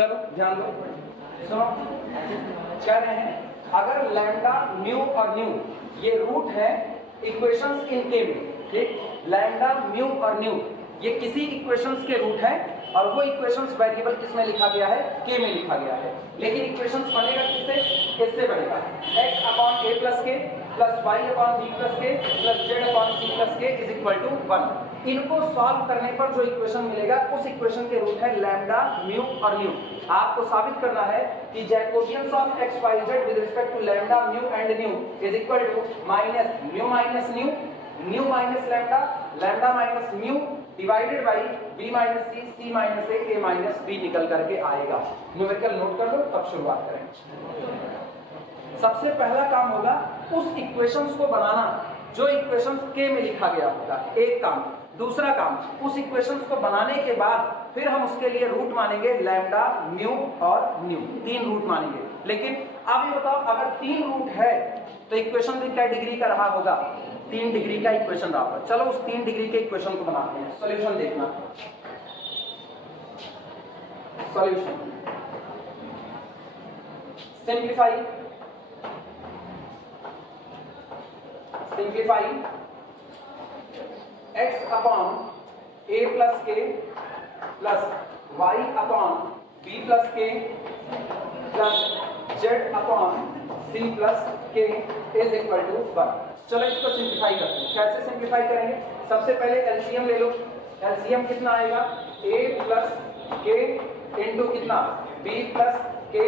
चलो ध्यान दो, सुनो। कह रहे हैं अगर लैम्डा म्यू और न्यू ये रूट है इक्वेशंस इन के में, ठीक, लैम्डा म्यू और न्यू ये किसी इक्वेशंस के रूट है और वो इक्वेशंस वेरिएबल किसमें लिखा गया है, के में लिखा गया है। लेकिन इक्वेशंस बनेगा किससे, इससे बनेगा x upon a plus K plus y upon b plus K plus z upon c plus K is equal to 1। इनको सॉल्व करने पर जो इक्वेशन मिलेगा उस इक्वेशन के रूट है लैम्डा म्यू और न्यू। आपको साबित करना है कि Jacobians of x y z with respect to lambda mu and nu is equal to minus mu minus nu, nu minus lambda, lambda minus mu divided by b minus C, C minus a minus b निकल करके आएगा। Numerical note कर लो, तब शुरुआत करें। सबसे पहला काम होगा उस इक्वेशंस को बनाना जो इक्वेशंस के में लिखा गया होगा, एक काम। दूसरा काम, उस इक्वेशंस को बनाने के बाद फिर हम उसके लिए रूट मानेंगे लैम्डा म्यू और न्यू, तीन रूट मानेंगे। लेकिन अब ये बताओ अगर तीन रूट है तो इक्वेशन भी क्या डिग्री का रहा होगा, 3 डिग्री का इक्वेशन रहा होगा। चलो उस 3 डिग्री के इक्वेशन को बनाते हैं। सॉल्यूशन देखना, solution simplify, simplify x upon a plus K plus y upon b plus K plus z upon c plus K is equal to 1। चलो इसको सिंप्लीफाई करते हैं। कैसे सिंप्लीफाई करेंगे, सबसे पहले एलसीएम ले लो। एलसीएम कितना आएगा, a प्लस के इंटू कितना b प्लस के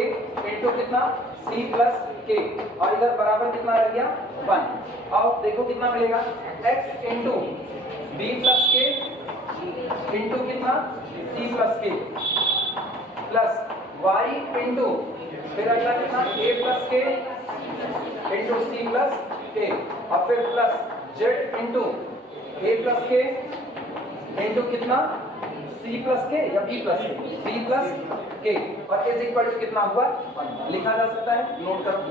इंटू कितना c प्लस के, और इधर बराबर कितना रह गया 1। अब देखो कितना मिलेगा, x इंटू बी प्लस के इंटू कितना c plus K plus y into फिर अगला कितना a प्लस के इंटू c प्लस के, और फिर plus z into a plus के इंटू कितना c प्लस के या b प्लस के, b प्लस के, और इज इक्वल टू कितना हुआ 1। लिखा जा सकता है, नोट करो।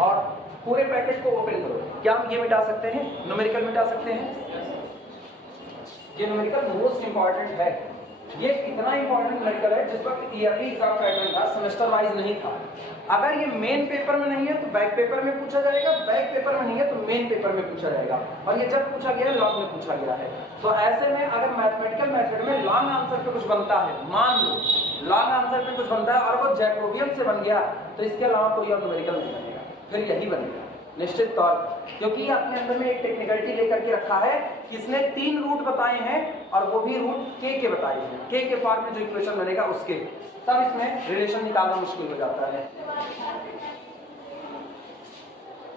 और पूरे पैकेट को ओपन करो। क्या हम ये मिटा सकते हैं, न्यूमेरिकल मिटा सकते हैं। ये न्यूमेरिकल मोस्ट इंपॉर्टेंट है। ये इतना इंपॉर्टेंट न्यूमेरिकल है जिस वक्त ईयरली एग्जाम पैटर्न था, सेमेस्टर वाइज नहीं था। अगर ये मेन पेपर में नहीं है तो बैक पेपर में पूछा जाएगा, बैक पेपर में नहीं है तो मेन पेपर में पूछा जाएगा, और ये जब पूछा गया लॉन्ग में पूछा गया है। तो ऐसे में अगर मैथमेटिकल मेथड में लॉन्ग आंसर पे कुछ बनता है, मान लो लॉन्ग आंसर पे कुछ बनता है और वो जैकोबियन से बन गया, तो इसके अलावा कोई और न्यूमेरिकल नहीं बनेगा, फिर यही बनेगा निश्चित तौर, क्योंकि अपने अंदर में एक टेक्निकलिटी लेकर के रखा है। किसने 3 रूट बताए हैं और वो भी रूट के बताए हैं, के फॉर्म में जो इक्वेशन बनेगा उसके, तब इसमें रिलेशन निकालना मुश्किल हो जाता है।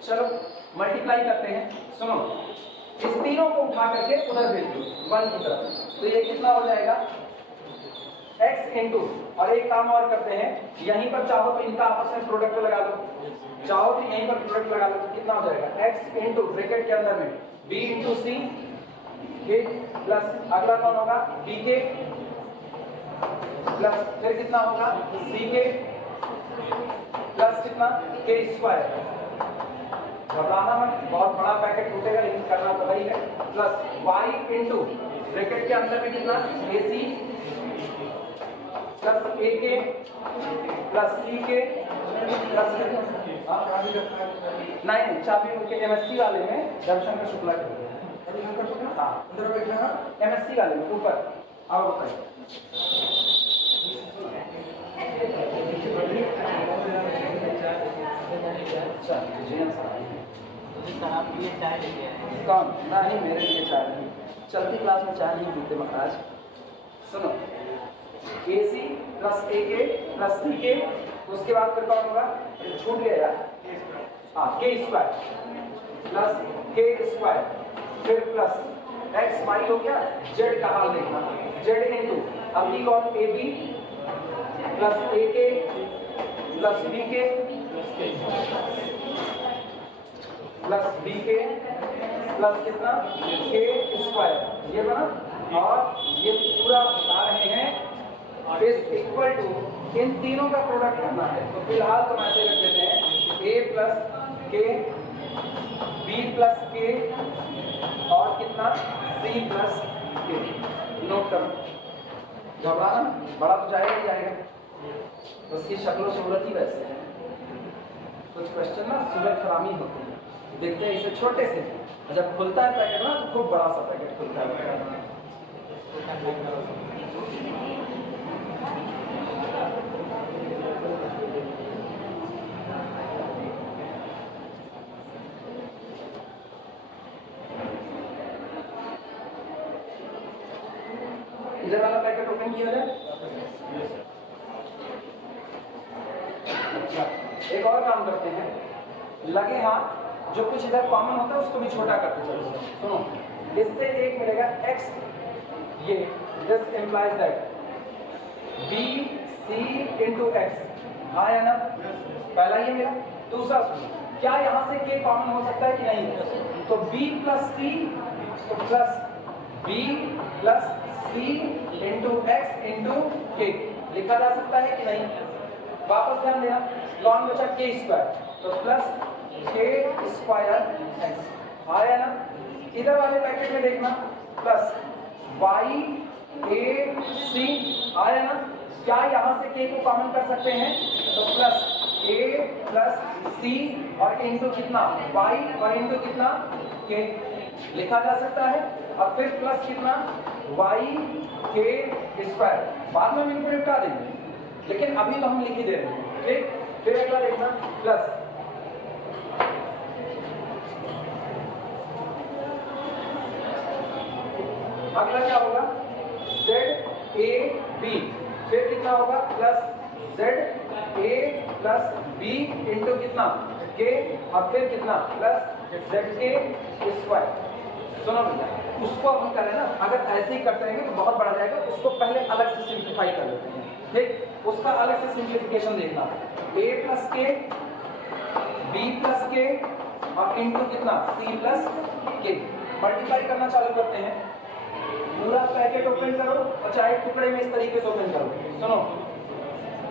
चलो मल्टीप्लाई करते हैं। सुनो, इस तीनों को उठा करके उधर भेज दो 1 की तरफ, तो ये कितना हो जाएगा x इंटू, और एक काम और करते हैं, यहीं पर चाहो तो इनका आपस में प्रोडक्ट लगा लो, चाहो तो यहीं पर प्रोडक्ट लगा लो, तो कितना हो जाएगा x इंटू ब्रैकेट के अंदर में b इंटू सी के प्लस अगला कौन होगा b के प्लस फिर कितना होगा c के प्लस कितना के स्क्वायर। घबराना मत, बहुत बड़ा पैकेट टूटेगा लेकिन करना तो वही है, प्लस y इंटू ब्रैकेट के अंदर में कितना ac प्लस a के प्लस c के प्लस नहीं चाबी उनके एमएससी वाले में रविशंकर शुक्ला के, हाँ एमएससी वाले में ऊपर आओ बताइए। कौन नहीं, मेरे लिए चाय नहीं, चलती क्लास में चाय नहीं पीते महाराज। सुनो, AC प्लस ए के प्लस सी के, उसके बाद फिर कौन होगा, छूट गया यार, हाँ के स्क्वायर प्लस के स्क्वायर, फिर प्लस एक्स वाई हो गया, जेड का हाल देखना, जेड इंटू अभी कौन ए बी प्लस ए के प्लस बी के प्लस बी के प्लस कितना के स्क्वायर, ये बना। और ये पूरा बता रहे हैं इज इक्वल टू, इन तीनों का प्रोडक्ट करना है। तो फिलहाल तो ऐसे रख देते हैं ए प्लस के, बी प्लस के और कितना सी प्लस के। नोट करो, घबराना बड़ा तो जाएगा ही जाएगा, उसकी शक्ल सूरत ही वैसे है। कुछ क्वेश्चन ना सूरत खरामी होती है, देखते हैं इसे छोटे से, जब खुलता है पैकेट ना तो खूब बड़ा सा पैकेट खुलता है। इधर वाला पैकेट ओपन किया जाए। अच्छा, एक और काम करते हैं, लगे हाथ जो कुछ इधर कॉमन होता है उसको भी छोटा करते चलो। सुनो, इससे एक मिलेगा x, ये this implies that B C into X, आया ना? पहला ये मेरा। दूसरा सुनो, क्या यहाँ से k कॉमन हो सकता है कि नहीं? तो b प्लस सी तो plus b plus C into x into के लिखा जा सकता है कि नहीं? वापस ध्यान देना, कौन बचा के स्क्वायर, तो प्लस के स्क्वायर एक्स, आया ना? इधर वाले पैकेट में देखना प्लस वाई ए सी, आया ना? क्या यहाँ से के को कॉमन कर सकते हैं? तो प्लस ए प्लस सी और इंटू कितना वाई और इंटू कितना के लिखा जा सकता है। और फिर प्लस कितना वाई के स्क्वायर, बाद में हम इनको निपटा देंगे, लेकिन अभी तो हम लिख ही दे रहे हैं। ठीक, फिर अगला देखना प्लस अगला क्या होगा जेड ए बी, फिर कितना होगा plus Z A plus B into कितना के और फिर कितना प्लस जेड के स्क्वायर। सुनो भैया, उसको हम करें ना, अगर ऐसे ही करते रहेंगे तो बहुत बढ़ जाएगा, उसको पहले अलग से सिंप्लीफाई कर लेते हैं। ठीक, उसका अलग से सिंप्लीफिकेशन देखना, a प्लस के b प्लस के और इंटू कितना c प्लस के, मल्टीप्लाई करना चालू करते हैं। पूरा पैकेट ओपन करो और चाहे टुकड़े में इस तरीके से ओपन करो। सुनो,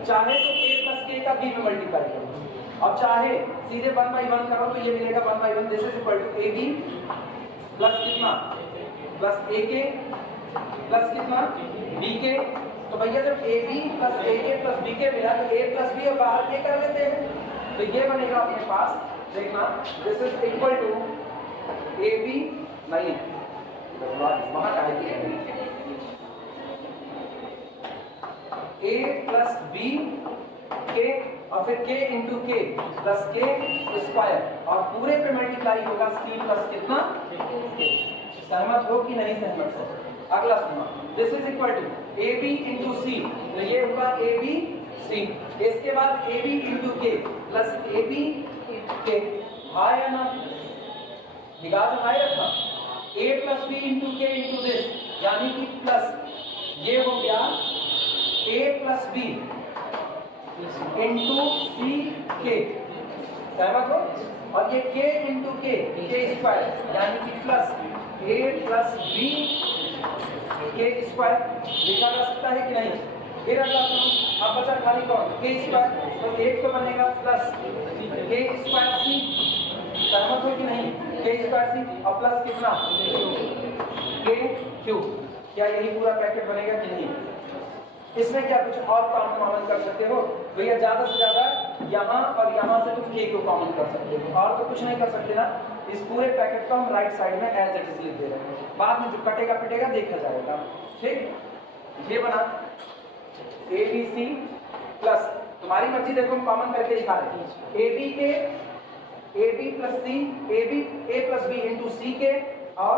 चाहे तो a प्लस के का b में मल्टीप्लाई करो और चाहे सीधे 1 बाई 1 करो तो ये मिलेगा 1 by 1, this is equal to ab plus कितना प्लस ए के प्लस कितना बी के। तो भैया जब ए बी प्लस ए के प्लस बी के मिला तो ए प्लस बी और बाहर के कर लेते हैं, तो ये बनेगा अपने पास, देखना this is equal to A B, नहीं वहां का ए प्लस बी के और फिर के इंटू के प्लस के स्क्वायर और पूरे पे मल्टीप्लाई होगा सी प्लस कितना के। सहमत हो कि नहीं सहमत हो? अगला सुनो, this is equal to A B into C, तो ये होगा ए बी सी, इसके बाद A B into K plus A B K, हाँ या ना? निगाह बनाए रखना, A plus B into K into this, यानी कि प्लस ये हो गया A plus B into C K, सहमत हो? और ये के इंटू के स्क्वायर यानी कि प्लस ए प्लस बी के स्क्वायर लिखा जा सकता है कि नहीं? फिर अगला सुनो, अब बचा खाली कौन के स्क्वायर, तो एक तो बनेगा प्लस के स्क्वायर सी, सहमत हो कि नहीं? के स्क्वायर सी और प्लस कितना के क्यू, क्या यही पूरा पैकेट बनेगा कि नहीं? इसमें क्या कुछ और कॉमन कर सकते हो भैया? ज्यादा से ज्यादा यहाँ और यहाँ से तुम के को कॉमन कर सकते हो, और तो कुछ नहीं कर सकते ना। इस पूरे पैकेट को हम राइट साइड में एज इट इज लिख दे रहे हैं, बाद में जो कटेगा पिटेगा देखा जाएगा। ठीक, ये बना ए बी सी प्लस, तुम्हारी मर्जी, देखो हम कॉमन करके दिखा रहे हैं, A B K A B plus C, A B A plus B into C K और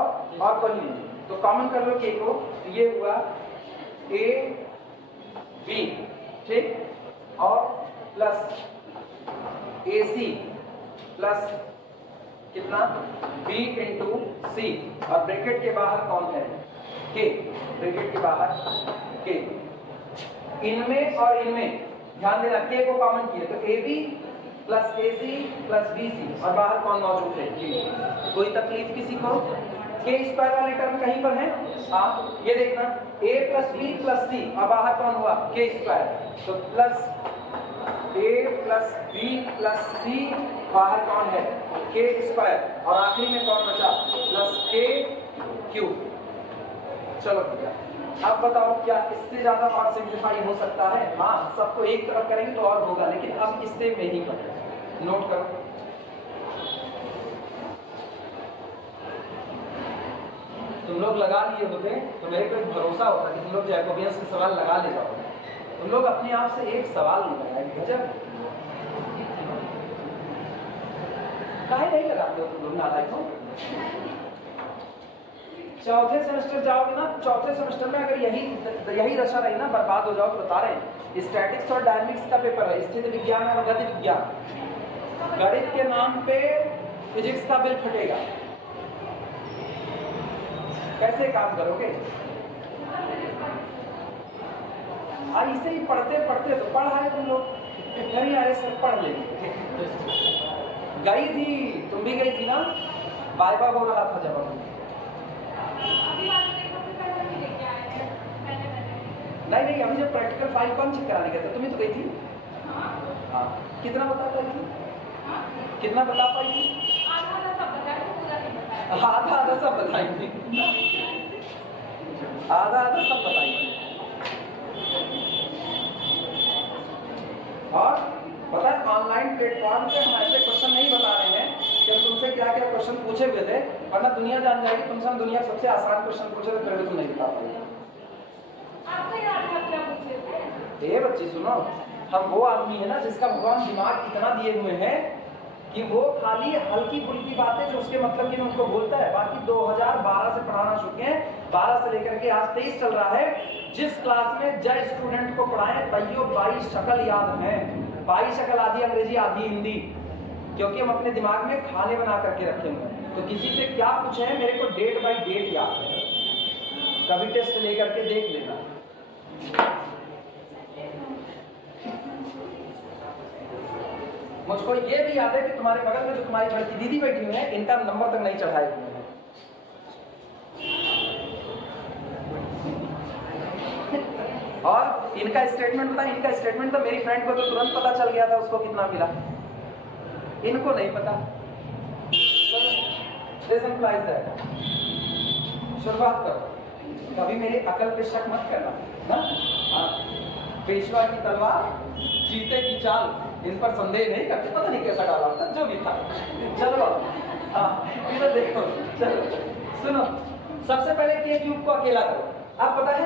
कोई नहीं, तो कॉमन कर लो के को, तो ये हुआ ए बी, ठीक, और प्लस ए सी प्लस कितना बी इंटू सी, और ब्रैकेट के बाहर कौन है के, ब्रैकेट के बाहर के। इनमें और इनमें ध्यान देना, के को कॉमन किया तो A B plus AC plus BC और बाहर कौन मौजूद है? K। कोई तकलीफ किसी को? K स्क्वायर वाली टर्म कहीं पर है? हाँ, ये देखना A plus B plus C और बाहर कौन हुआ? K square. तो plus A plus B plus C बाहर कौन है? K स्क्वायर और आखिरी में कौन बचा? Plus K cube. चलो भैया, अब बताओ क्या इससे ज्यादा और सिंप्लीफाई हो सकता है? हाँ, सबको एक तरफ करेंगे तो और होगा, लेकिन अब इससे में ही करें। नोट करो, तुम लोग लगा लिए होते तो मेरे को एक भरोसा होता कि तुम लोग जैकोबियंस के सवाल लगा ले जाओगे। तुम लोग अपने आप से एक सवाल नहीं लगाए, गजब। काहे नहीं लगाते हो तुम लोग नालायक हो? चौथे सेमेस्टर जाओगे ना, चौथे सेमेस्टर में अगर यही दशा रही ना, बर्बाद हो जाओ तो बता रहे हैं। स्टैटिक्स और डायनेमिक्स का पेपर है, स्थिति विज्ञान और गति विज्ञान। गणित के नाम पे फिजिक्स का बिल फटेगा। कैसे काम करोगे? ऐसे ही पढ़ते पढ़ते तो पढ़ आए तुम लोग, नहीं अरे सर पढ़ ले। गई थी, तुम भी गई थी ना, बाय बाय हो रहा था जब नहीं अभी जब प्रैक्टिकल फाइल कौन चेक कराने गए थे? तुम्हें तो गई थी। हाँ, कितना बता पाई थी? कितना बता पाई थी? आधा आधा सब बताएंगे, आधा आधा सब बताएंगे। और पता है ऑनलाइन प्लेटफॉर्म पे हम ऐसे क्वेश्चन नहीं बता रहे हैं कि हम तुमसे क्या क्या क्वेश्चन पूछे हुए थे, वरना दुनिया जान जाएगी तुमसे हम दुनिया सबसे आसान क्वेश्चन पूछे थे, फिर भी तुम नहीं बता पाओगे। ए बच्ची सुनो, हम वो आदमी है ना जिसका भगवान दिमाग इतना दिए हुए हैं कि वो खाली हल्की फुल्की बातें जो उसके मतलब की उनको बोलता है, बाकी 2012 से पढ़ाना चुके हैं, 12 से लेकर के आज 23 चल रहा है। जिस क्लास में जय स्टूडेंट को पढ़ाएं तैयो 22 शक्ल याद है, 22 शक्ल आधी अंग्रेजी आधी हिंदी, क्योंकि हम अपने दिमाग में खाने बना करके रखे हुए हैं। तो किसी से क्या पूछे मेरे को डेट बाई डेट याद है, कभी टेस्ट लेकर के देख लेना। मुझको ये भी याद है कि तुम्हारे बगल में जो तुम्हारी लड़की दीदी बैठी हुई है, इनका नंबर तक नहीं चढ़ाए हुए हैं। और इनका स्टेटमेंट बताएं, इनका स्टेटमेंट तो मेरी फ्रेंड को तो तुरंत पता चल गया था उसको कितना मिला, इनको नहीं पता। शुरुआत करो, कभी मेरी अकल पे शक मत करना ना। पेशवा की तलवार चीते की चाल, इन पर संदेह नहीं करते, पता नहीं कैसा डाला था, जो भी था। चलो हाँ इधर देखो, चलो सुनो, सबसे पहले के क्यूब को अकेला करो। अब पता है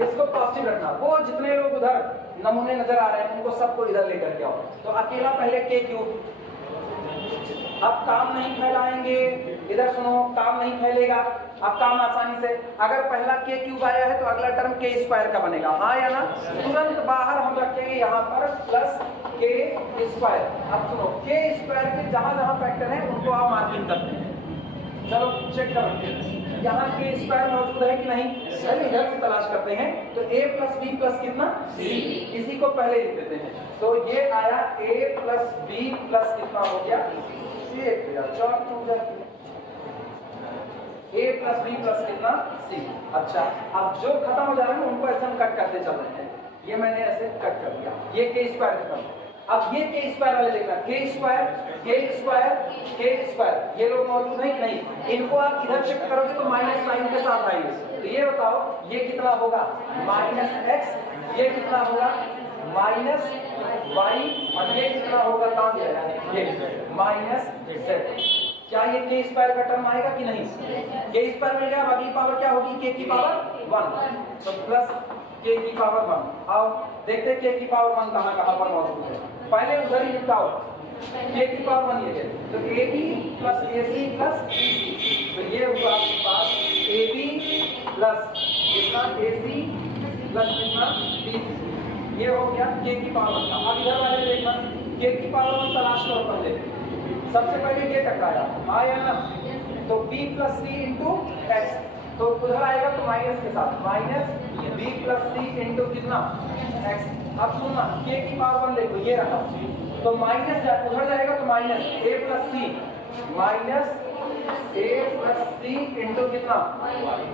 इसको पॉजिटिव रखना, वो जितने लोग उधर नमूने नजर आ रहे हैं उनको सबको इधर लेकर के आओ। तो अकेला पहले के क्यूब। अब काम नहीं फैलाएंगे, इधर सुनो, काम नहीं फैलेगा। अब काम आसानी से, अगर पहला के क्यूब आया है तो अगला टर्म के स्क्वायर का बनेगा, हाँ या ना? तुरंत बाहर हम रखेंगे यहाँ पर प्लस के स्क्वायर। अब सुनो, के स्क्वायर के जहां जहां फैक्टर है उनको आप मार्किंग करते हैं। चलो चेक करो यहाँ के स्क्वायर मौजूद है कि नहीं, चलिए इधर से तलाश करते हैं। तो a प्लस बी प्लस कितना c, इसी को पहले लिख देते हैं। तो ये आया a प्लस बी प्लस कितना हो गया, a प्लस बी प्लस कितना c। अच्छा, अब जो खत्म हो जा रहे हैं उनको ऐसे हम कट करते चल रहे हैं। ये मैंने ऐसे कट कर दिया, ये के स्क्वायर खत्म। अब ये के स्क्वायर वाले देखना, के स्क्वायर के स्क्वायर के स्क्वायर, ये लोग मौजूद है कि नहीं? इनको आप इधर शिफ्ट करोगे तो माइनस साइन के साथ आएंगे। तो ये बताओ ये कितना होगा, माइनस एक्स, ये कितना होगा माइनस वाई, और ये कितना होगा, कहाँ दिया है ये माइनस जेड। क्या ये के स्क्वायर का टर्म आएगा कि नहीं? के स्क्वायर मिल गया, अगली पावर क्या होगी, के की पावर 1, तो प्लस के की पावर 1। आओ देखते हैं के की पावर 1 कहाँ पर मौजूद है। पहले उधर ही निपटाओ, के की पावर 1 ये, तो A B plus A C plus B C, तो ये हुआ आपके पास ए बी प्लस कितना ए सी प्लस कितना बी सी, ये हो गया के की पावर 1 का। अब इधर वाले देखना, के की पावर 1 तलाश करो पहले। सबसे पहले ये टकराया, आया ना, तो b plus C into x, तो उधर आएगा तो माइनस के साथ, minus b plus C into कितना एक्स। अब सुनना, k की पावर 1 देखो, ये रहा तो माइनस उधर जाएगा तो minus a plus C, minus a plus C into कितना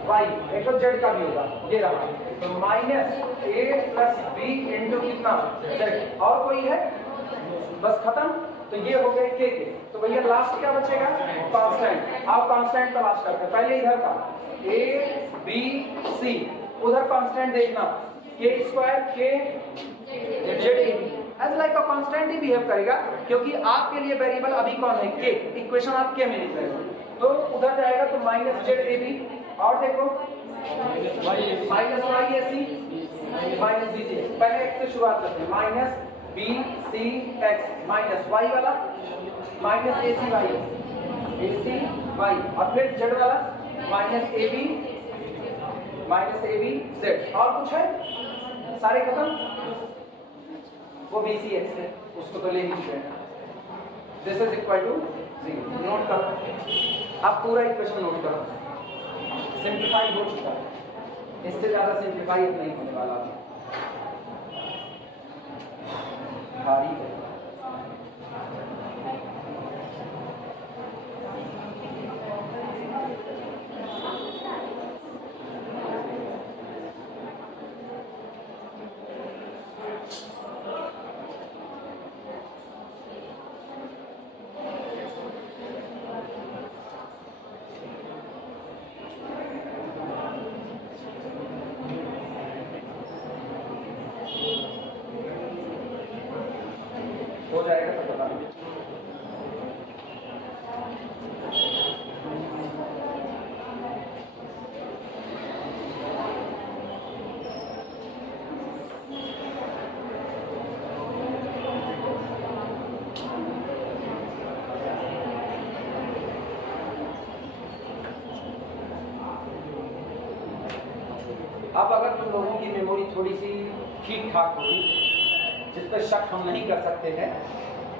y, एक तो z का भी होगा, ये रहा। तो minus a plus b into कितना z। और कोई है? बस खत्म। तो ये हो गए के। तो भैया लास्ट क्या बचेगा? कांस्टेंट। आप कांस्टेंट तलाश करते हैं। पहले इधर का a b c, उधर कांस्टेंट देखना के स्क्वायर के Z A B, as like a constant ही बिहेव करेगा, क्योंकि आपके लिए वेरिएबल अभी कौन है? के। इक्वेशन आप के में लिख रहे हो, तो उधर जाएगा तो माइनस जेड ए बी। और देखो minus Y A C minus B C. पहले एक्स से शुरुआत करते हैं, minus B C X minus Y वाला माइनस ए सी वाई, और फिर जेड वाला माइनस ए बी जेड। और कुछ है? सारे खत्म। वो बी सी एक्स है, उसको तो ले ही चुके हैं। This is equal to 0। Note करो, आप पूरा इक्वेशन नोट करो। सिंप्लीफाई हो चुका है, इससे ज्यादा सिंप्लीफाई अब नहीं होने वाला। भारी है। हो जाएगा तो बता दीजिए। अब अगर तुम लोगों की मेमोरी थोड़ी सी ठीक ठाक होगी, जिस पर शक हम नहीं कर सकते हैं,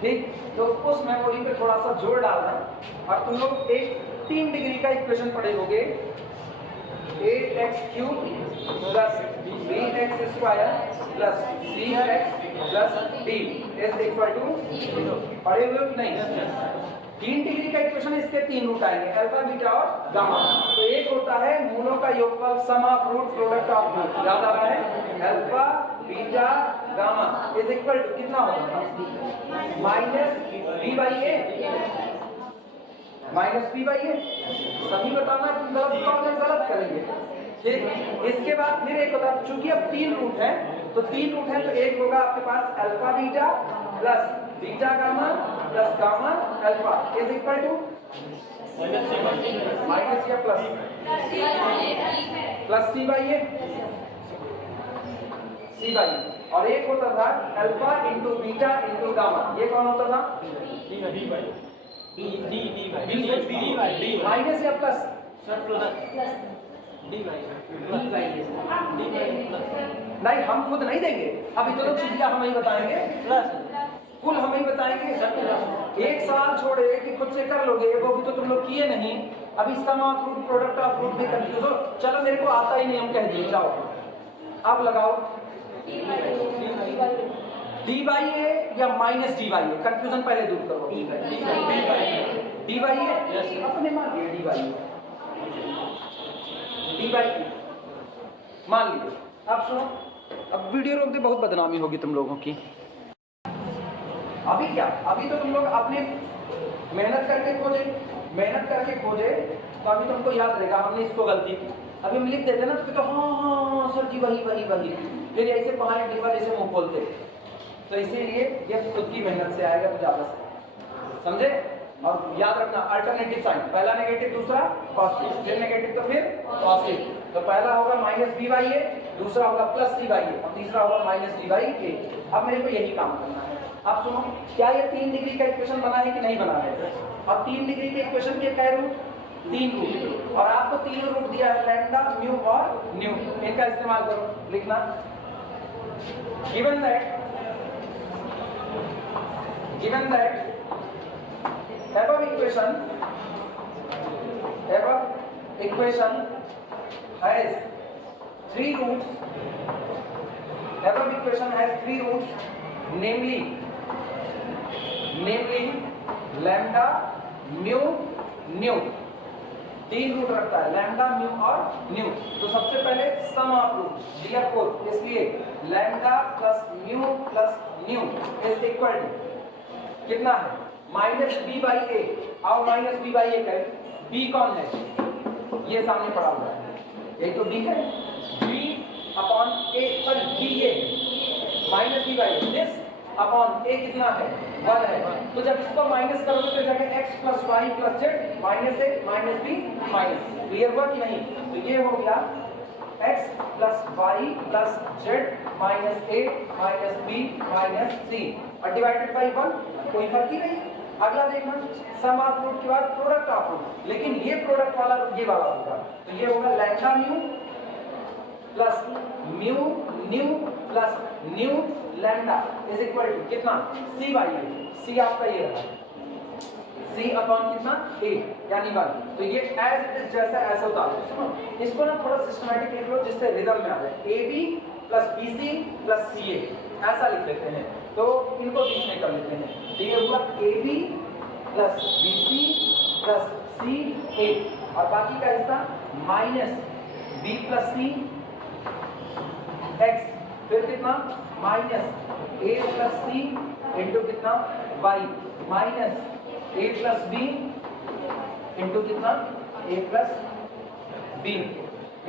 ठीक, तो उस मेमोरी पे थोड़ा सा जोर डालना। और तुम लोग एक 3 डिग्री का इक्वेशन पढ़े होगे, 8x³ plus bx² plus cx plus d is equal to 0। पढ़े हुए कि नहीं? 3 डिग्री का इक्वेशन, इसके 3 रूट आएंगे, अल्फा बीटा और गामा। तो एक होता है मूलों का योगफल, sum of root product of root, याद आ रहा है? Alpha beta gamma is equal to कितना होगा? Minus B by A, minus B by A. सभी बताना, गलत करेंगे, ठीक। इसके बाद फिर एक होता है, चूंकि अब 3 रूट है, तो 3 रूट है तो एक होगा आपके पास alpha beta plus beta gamma plus gamma alpha is equal to minus या plus C by A, C by. और एक होता था alpha into beta into gamma, ये कौन होता था? माइनस या प्लस? नहीं, हम खुद नहीं देंगे, अभी तो लोग चीजें हम ही बताएंगे, कुल हम ही बताएंगे। एक साल छोड़े कि खुद से कर लोगे, वो भी तो तुम लोग किए नहीं। अभी sum of root product of root भी कंफ्यूज हो। चलो मेरे को आता ही नहीं, हम कह दिए, जाओ अब लगाओ डी बाई ए या minus D by A, confusion पहले दूर करो। डी बाई ए अपने मान लिए, डी बाई ए मान लीजिए। अब सुनो, अब वीडियो रोक दे, बहुत बदनामी होगी तुम लोगों की। अभी क्या, अभी तो तुम लोग अपने मेहनत करके खोजे, तो अभी तुमको याद रहेगा हमने इसको गलती की। अभी हम लिख देते ना तो हाँ सर जी वही, फिर ऐसे पहाड़ी डिब्बा जैसे मुंह खोलते। तो इसीलिए ये खुद की मेहनत से आएगा तो ज्यादा से, समझे? और याद रखना अल्टरनेटिव साइन, पहला नेगेटिव दूसरा पॉजिटिव, फिर नेगेटिव तो फिर पॉजिटिव। तो पहला होगा माइनस बी बाई ए, दूसरा होगा प्लस सी बाई ए, और तीसरा होगा माइनस डी बाई ए। अब मेरे को यही काम करना है। अब सुनो, क्या ये 3 डिग्री का इक्वेशन बना है कि नहीं बना है? अब 3 डिग्री के इक्वेशन के क्या रूट? 3 रूट, और आपको 3 रूट दिया है, लैम्डा, म्यू और न्यू। इनका इस्तेमाल करो, लिखना given that above equation has 3 roots, namely namely lambda mu nu, 3 root रखता है लैम्डा म्यू और न्यू। तो सबसे पहले सम ऑफ रूट therefore, इसलिए lambda plus mu plus nu is equal to कितना है माइनस बी बाई ए। और माइनस बी बाई ए करें, बी कौन है, ये सामने पड़ा हुआ है, यही तो बी है, B upon A, sorry B A minus B by this upon A कितना है 1 है। तो जब इसको माइनस करोगे तो जाएगा x plus Y plus Z minus A minus B minus, clear हुआ कि नहीं। तो ये हो गया x plus Y plus Z minus A minus B minus C और डिवाइडेड बाई 1, कोई फर्क ही नहीं। अगला देखना सम ऑफ रूट के बाद प्रोडक्ट ऑफ रूट, लेकिन ये प्रोडक्ट वाला ये वाला होगा, तो ये होगा lambda mu plus mu nu plus nu lambda is equal to कितना सी बाई ए। सी आपका ये रहा सी अपॉन कितना ए यानी 1। तो ये एज इट इज जैसा ऐसा होता है। सुनो इसको ना थोड़ा सिस्टमैटिक लिख लो जिससे रिदम में आ जाए। A B plus B C plus C A ऐसा लिख लेते हैं, तो इनको बीच में कर लेते हैं। तो ये हुआ A B plus B C plus C A और बाकी का हिस्सा minus B plus C X, फिर कितना minus A plus C into कितना Y minus A plus B into कितना ए प्लस बी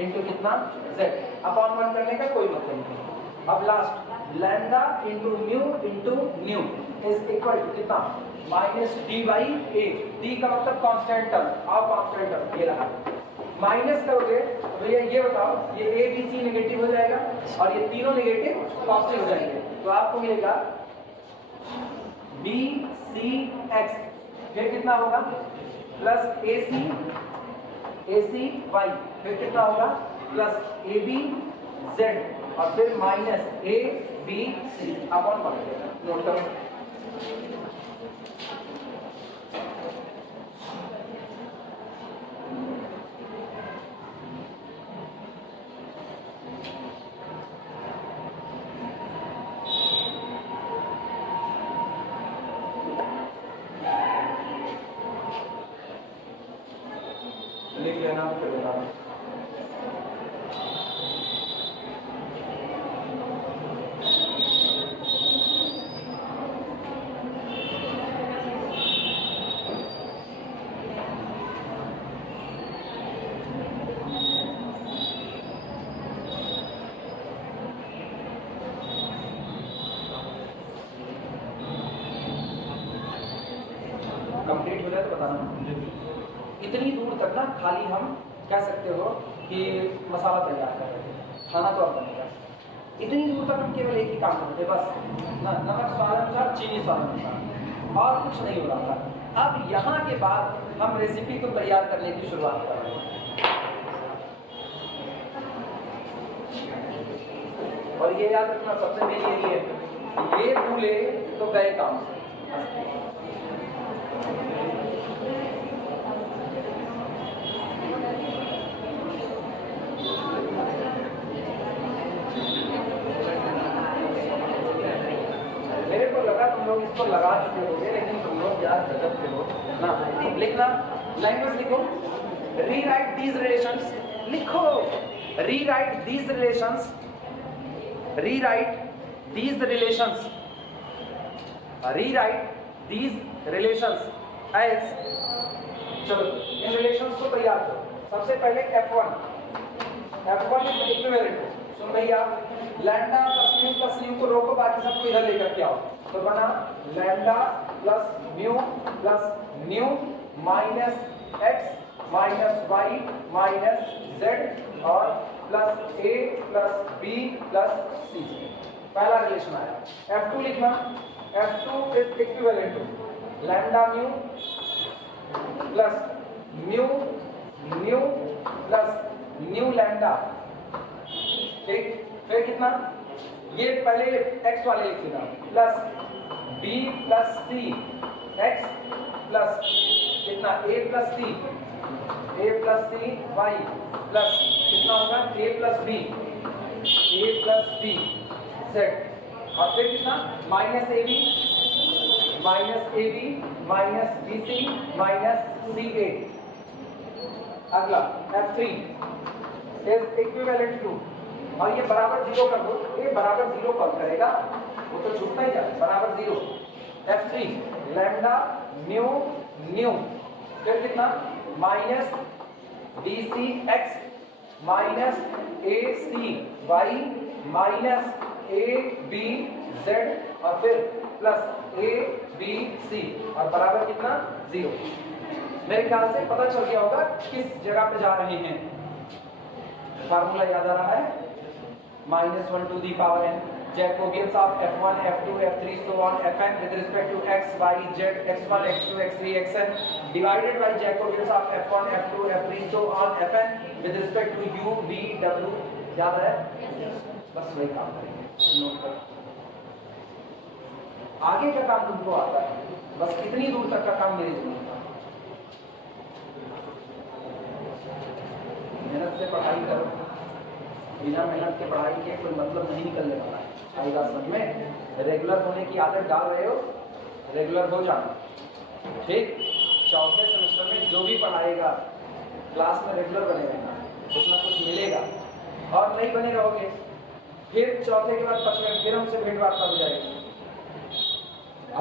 इंटू कितना जेड अपॉन 1 करने का कोई मतलब नहीं। अब last lambda into mu into nu is equal to कितना minus D by A. D का मतलब कांस्टेंट टर्म और कांस्टेंट टर्म ये रहा। माइनस करोगे तो ये बताओ ये ए बी सी नेगेटिव हो जाएगा और ये तीनों नेगेटिव पॉजिटिव हो जाएंगे, तो आपको मिलेगा बी सी एक्स, फिर कितना होगा प्लस ए सी वाई, फिर कितना होगा प्लस ए बी जेड और फिर minus A B C upon 1। नोट करो लिख लेना फिर बताना। कंप्लीट हो जाए तो बताना। इतनी दूर तक ना खाली हम कह सकते हो कि मसाला तैयार कर रहे थे, खाना तो अब बनेगा। इतनी दूर तक हम केवल एक ही काम करते थे, बस नमक स्वाद अनुसार चीनी स्वाद अनुसार और कुछ नहीं हो रहा था। अब यहाँ के बाद हम रेसिपी को तैयार करने की शुरुआत कर रहे हैं और ये याद रखना सबसे मेन यही है, ये भूले तो गए काम से। मेरे को लगा तुम लोग इसको लगा चुके होगे, लेकिन तुम लोग यार गजब के हो ना। लिखना लैंग्वेज लिखो, रीराइट दीज रिलेशंस, लिखो rewrite these relations, rewrite these relations, rewrite these relations as. चलो इन रिलेशंस को तैयार करो। सबसे पहले F1 इज इक्विवेलेंट टू, सुन भैया लैम्डा प्लस म्यू को रोको, बाकी सबको इधर लेकर के आओ। तो बना lambda plus mu plus nu minus X minus Y minus Z और plus A plus B plus C. पहला रिलेशन आया। F2 लिखना, F2 is equivalent to lambda mu plus mu nu plus nu lambda, ठीक। फिर कितना, ये पहले x वाले लिख देना, plus b plus C x plus कितना a plus C y plus कितना होगा a प्लस b z और फिर कितना minus ab minus A B minus B C minus C A. अगला F3 इज इक्विवेलेंट टू, और ये बराबर 0 कर दो, ये बराबर 0 कौन करेगा, वो तो छूटना ही जाए, बराबर 0। F3 लैम्डा म्यू न्यू, फिर कितना minus B C X minus A C Y minus A B Z और फिर प्लस ए बी सी और बराबर कितना 0। मेरे ख्याल से पता चल गया होगा किस जगह पे जा रहे हैं। फार्मूला याद आ रहा है, -1 to the power n Jacobians of f1 f2 f3 so on fn with respect to x y z x1 x2 x3 xn divided by Jacobians of f1 f2 f3 so on fn with respect to u v w। याद है, बस वही काम करेंगे, note कर। आगे का काम तुमको आता है, बस कितनी दूर तक का काम मेरे जीवन का। मेहनत से पढ़ाई करो, बिना मेहनत के पढ़ाई के कोई मतलब नहीं निकलने वाला है। आएगा समझ में। रेगुलर होने की आदत डाल रहे हो, रेगुलर हो जाना, ठीक। चौथे सेमेस्टर में जो भी पढ़ाएगा क्लास में रेगुलर बने रहना, कुछ ना कुछ मिलेगा। और नहीं बने रहोगे फिर चौथे के बाद पांचवें में फिर हमसे भेंट वार्ता हो जाएगी।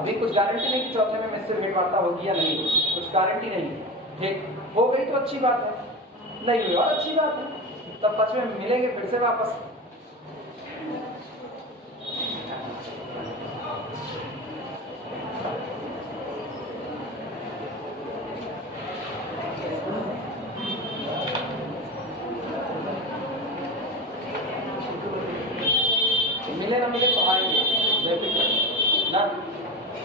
अभी कुछ गारंटी नहीं कि चौथे में मुझसे भेंट वार्ता होगी या नहीं होगी, कुछ गारंटी नहीं है, ठीक। हो गई तो अच्छी बात है, नहीं हुई और अच्छी बात है, तब पांचवें में मिलेंगे फिर से वापस। मिले ना मिले पढ़ाएंगे, ना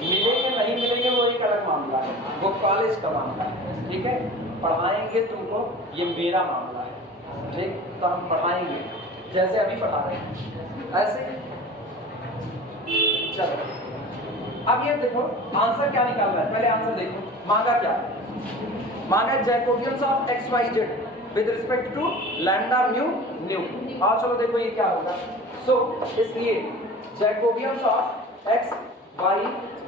मिलेंगे नहीं मिलेंगे वो एक अलग मामला है, वो कॉलेज का मामला है, ठीक है। पढ़ाएंगे तुमको, ये मेरा मामला है, ठीक। तो हम पढ़ाएंगे जैसे अभी पढ़ा रहे हैं ऐसे। चलो अब ये देखो आंसर क्या निकाल रहा है, पहले आंसर देखो। मांगा क्या, मांगा Jacobians of X Y Z with respect to lambda mu nu. और चलो देखो ये क्या होगा। सो इसलिए Jacobians of X Y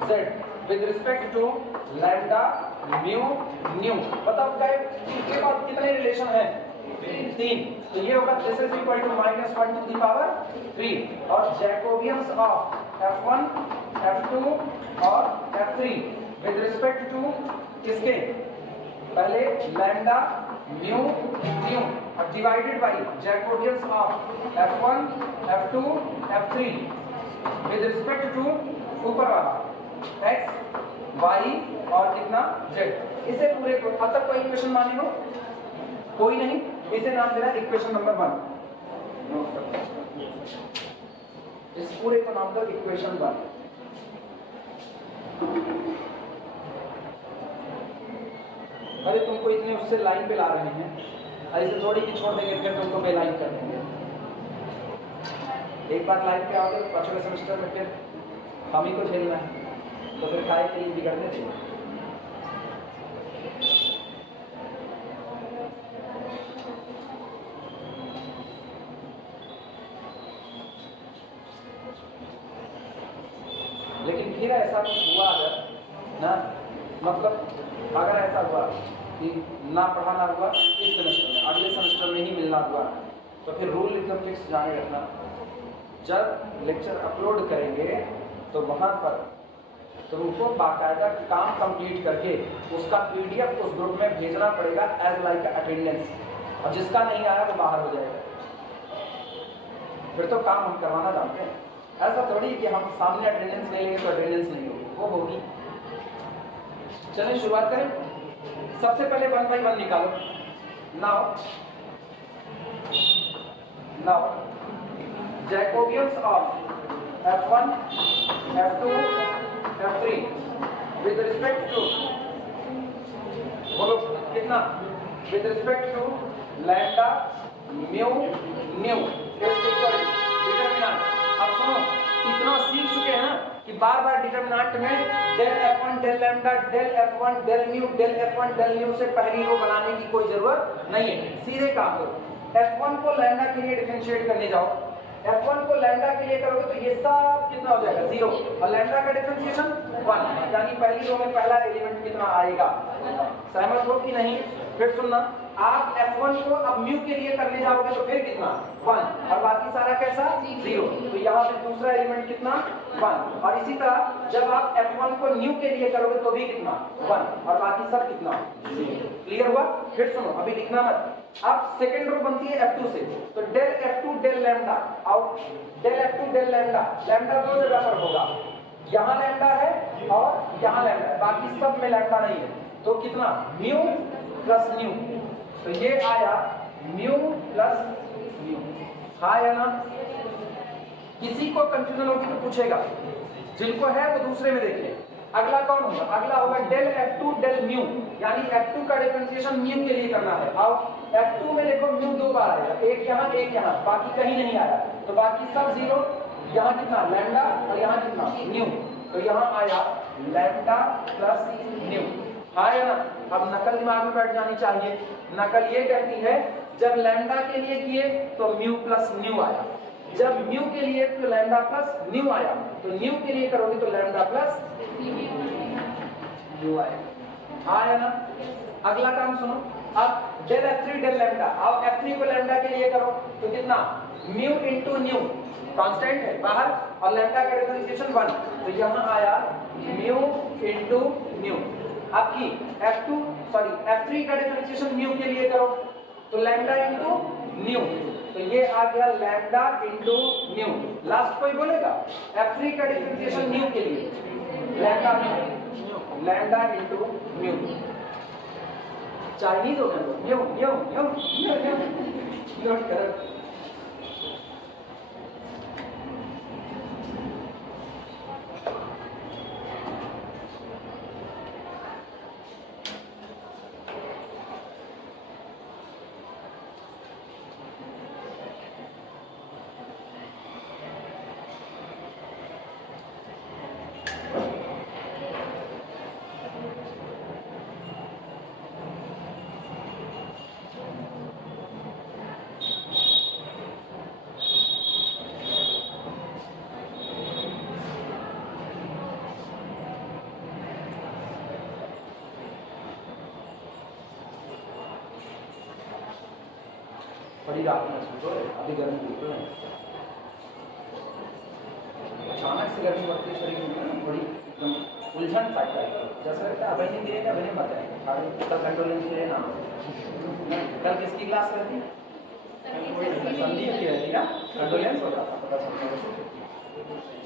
Z with respect to lambda mu nu, बताओ इनके बाद कितने रिलेशन है, 3। तो ये होगा this is equal to -1 to the power 3। और जैकोबियंस ऑफ f1 f2 और f3 विद रिस्पेक्ट टू किसके, पहले लैम्डा म्यू न्यू और divided by Jacobians of f1 f2 f3 with respect to ऊपर वाला x y और कितना z। इसे पूरे को अब तक कोई इक्वेशन माने हो, कोई नहीं, इसे नाम देना इक्वेशन नंबर 1। इस पूरे का नाम दो इक्वेशन 1। अरे तुमको इतने उससे लाइन पे ला रहे हैं, ऐसे थोड़ी कि छोड़ देंगे फिर तुमको बेलाइन कर देंगे। एक बार लाइन पे आओगे तो पांचवें सेमेस्टर में फिर हम ही को झेलना है, तो फिर काय के लिए बिगड़ने देंगे। लेकिन फिर ऐसा कुछ हुआ अगर ना, मतलब अगर ऐसा हुआ कि ना पढ़ाना हुआ इस सेमेस्टर में, अगले सेमेस्टर में ही मिलना हुआ, तो फिर रूल एकदम फिक्स जाने रखना, जब लेक्चर अपलोड करेंगे तो वहाँ पर तुमको बाकायदा काम कंप्लीट करके उसका PDF उस ग्रुप में भेजना पड़ेगा एज लाइक अटेंडेंस, और जिसका नहीं आया वो बाहर हो जाएगा। फिर तो काम हम करवाना जानते हैं, ऐसा थोड़ी कि हम सामने अटेंडेंस नहीं लेंगे तो अटेंडेंस नहीं होगी, वो होगी। चलिए शुरुआत करें। सबसे पहले 1 by 1 निकालो। Now Jacobians of f1 f2 f3 with respect to, बोलो कितना, with respect to lambda mu nu determinant. अब सुनो, इतना सीख चुके हैं ना कि बार बार डिटरमिनेंट में del f1 del lambda del f1 del mu del f1 del mu से पहली रो बनाने की कोई जरूरत नहीं है। सीधे काम करो, f1 को लैम्डा के लिए डिफरेंशिएट करने जाओ F1 को लैम्डा के लिए करोगे तो ये सब कितना हो जाएगा 0 और लैम्डा का डिफरेंशिएशन 1, यानी पहली रो में पहला एलिमेंट कितना आएगा। सहमत हो कि नहीं? फिर सुनना, आप F1 को अब म्यू के लिए करने जाओगे तो फिर कितना 1 और बाकी सारा कैसा 0, तो यहाँ पे दूसरा एलिमेंट कितना 1 और इसी तरह जब आप F1 को न्यू के लिए करोगे तो भी कितना 1 और बाकी सब कितना 0। क्लियर हुआ? फिर सुनो, अभी लिखना मत। अब सेकंड रो बनती है F2 से, तो del F2 del lambda out, del F2 del lambda, lambda दो जगह पर होगा, यहाँ लैम्डा है और यहाँ लैम्डा है, बाकी सब में लैम्डा नहीं है, तो कितना म्यू प्लस न्यू, तो ये आया म्यू प्लस न्यू। हाँ या ना? किसी को कंफ्यूजन होगी तो पूछेगा, जिनको है वो दूसरे में देखिए। अगला कौन होगा? अगला होगा डेल F2 डेल म्यू, यानी F2 का डिफरेंशिएशन म्यू के लिए करना है। और F2 में देखो म्यू दो बार आएगा, एक यहाँ, बाकी कहीं नहीं आया, तो बाकी सब 0, यहाँ कितना लैम्डा और यहाँ कितना न्यू, तो यहाँ आया लैम्डा प्लस न्यू। हाँ या ना? अब नकल दिमाग में बैठ जानी चाहिए। नकल ये कहती है जब लैम्डा के लिए किए तो म्यू प्लस न्यू आया, जब म्यू के लिए तो लैम्डा प्लस न्यू आया, तो न्यू के लिए करोगे तो लैम्डा प्लस न्यू आया। हाँ या ना? अगला काम सुनो, अब डेल F3 डेल लैम्डा, अब F3 को लैम्डा के लिए करो तो कितना म्यू इंटू न्यू, कांस्टेंट है बाहर और लैम्डा का डिफरेंशिएशन 1, तो यहाँ आया म्यू इंटू न्यू। आपकी F3 का डिफरेंशिएशन म्यू के लिए करो तो लैम्डा इंटू न्यू, तो ये आ गया लैम्डा इंटू न्यू। लास्ट कोई बोलेगा F3 का डिफरेंशिएशन न्यू के लिए लैम्डा इंटू न्यू, चाइनीज हो गया new new new new new note करो। बड़ी रात में सोचो, अभी गर्मी बिल्कुल नहीं, अचानक से गर्मी बढ़ती शरीर में ना थोड़ी एकदम उलझन फैक्टर है, जैसा लगता है अभी नहीं गिरेगा अभी नहीं मत आएगा। कल कंट्रोलेंस के लिए ना, कल किसकी क्लास रहती है? संदीप की रहती है, कंट्रोलेंस होता था, पता चलता।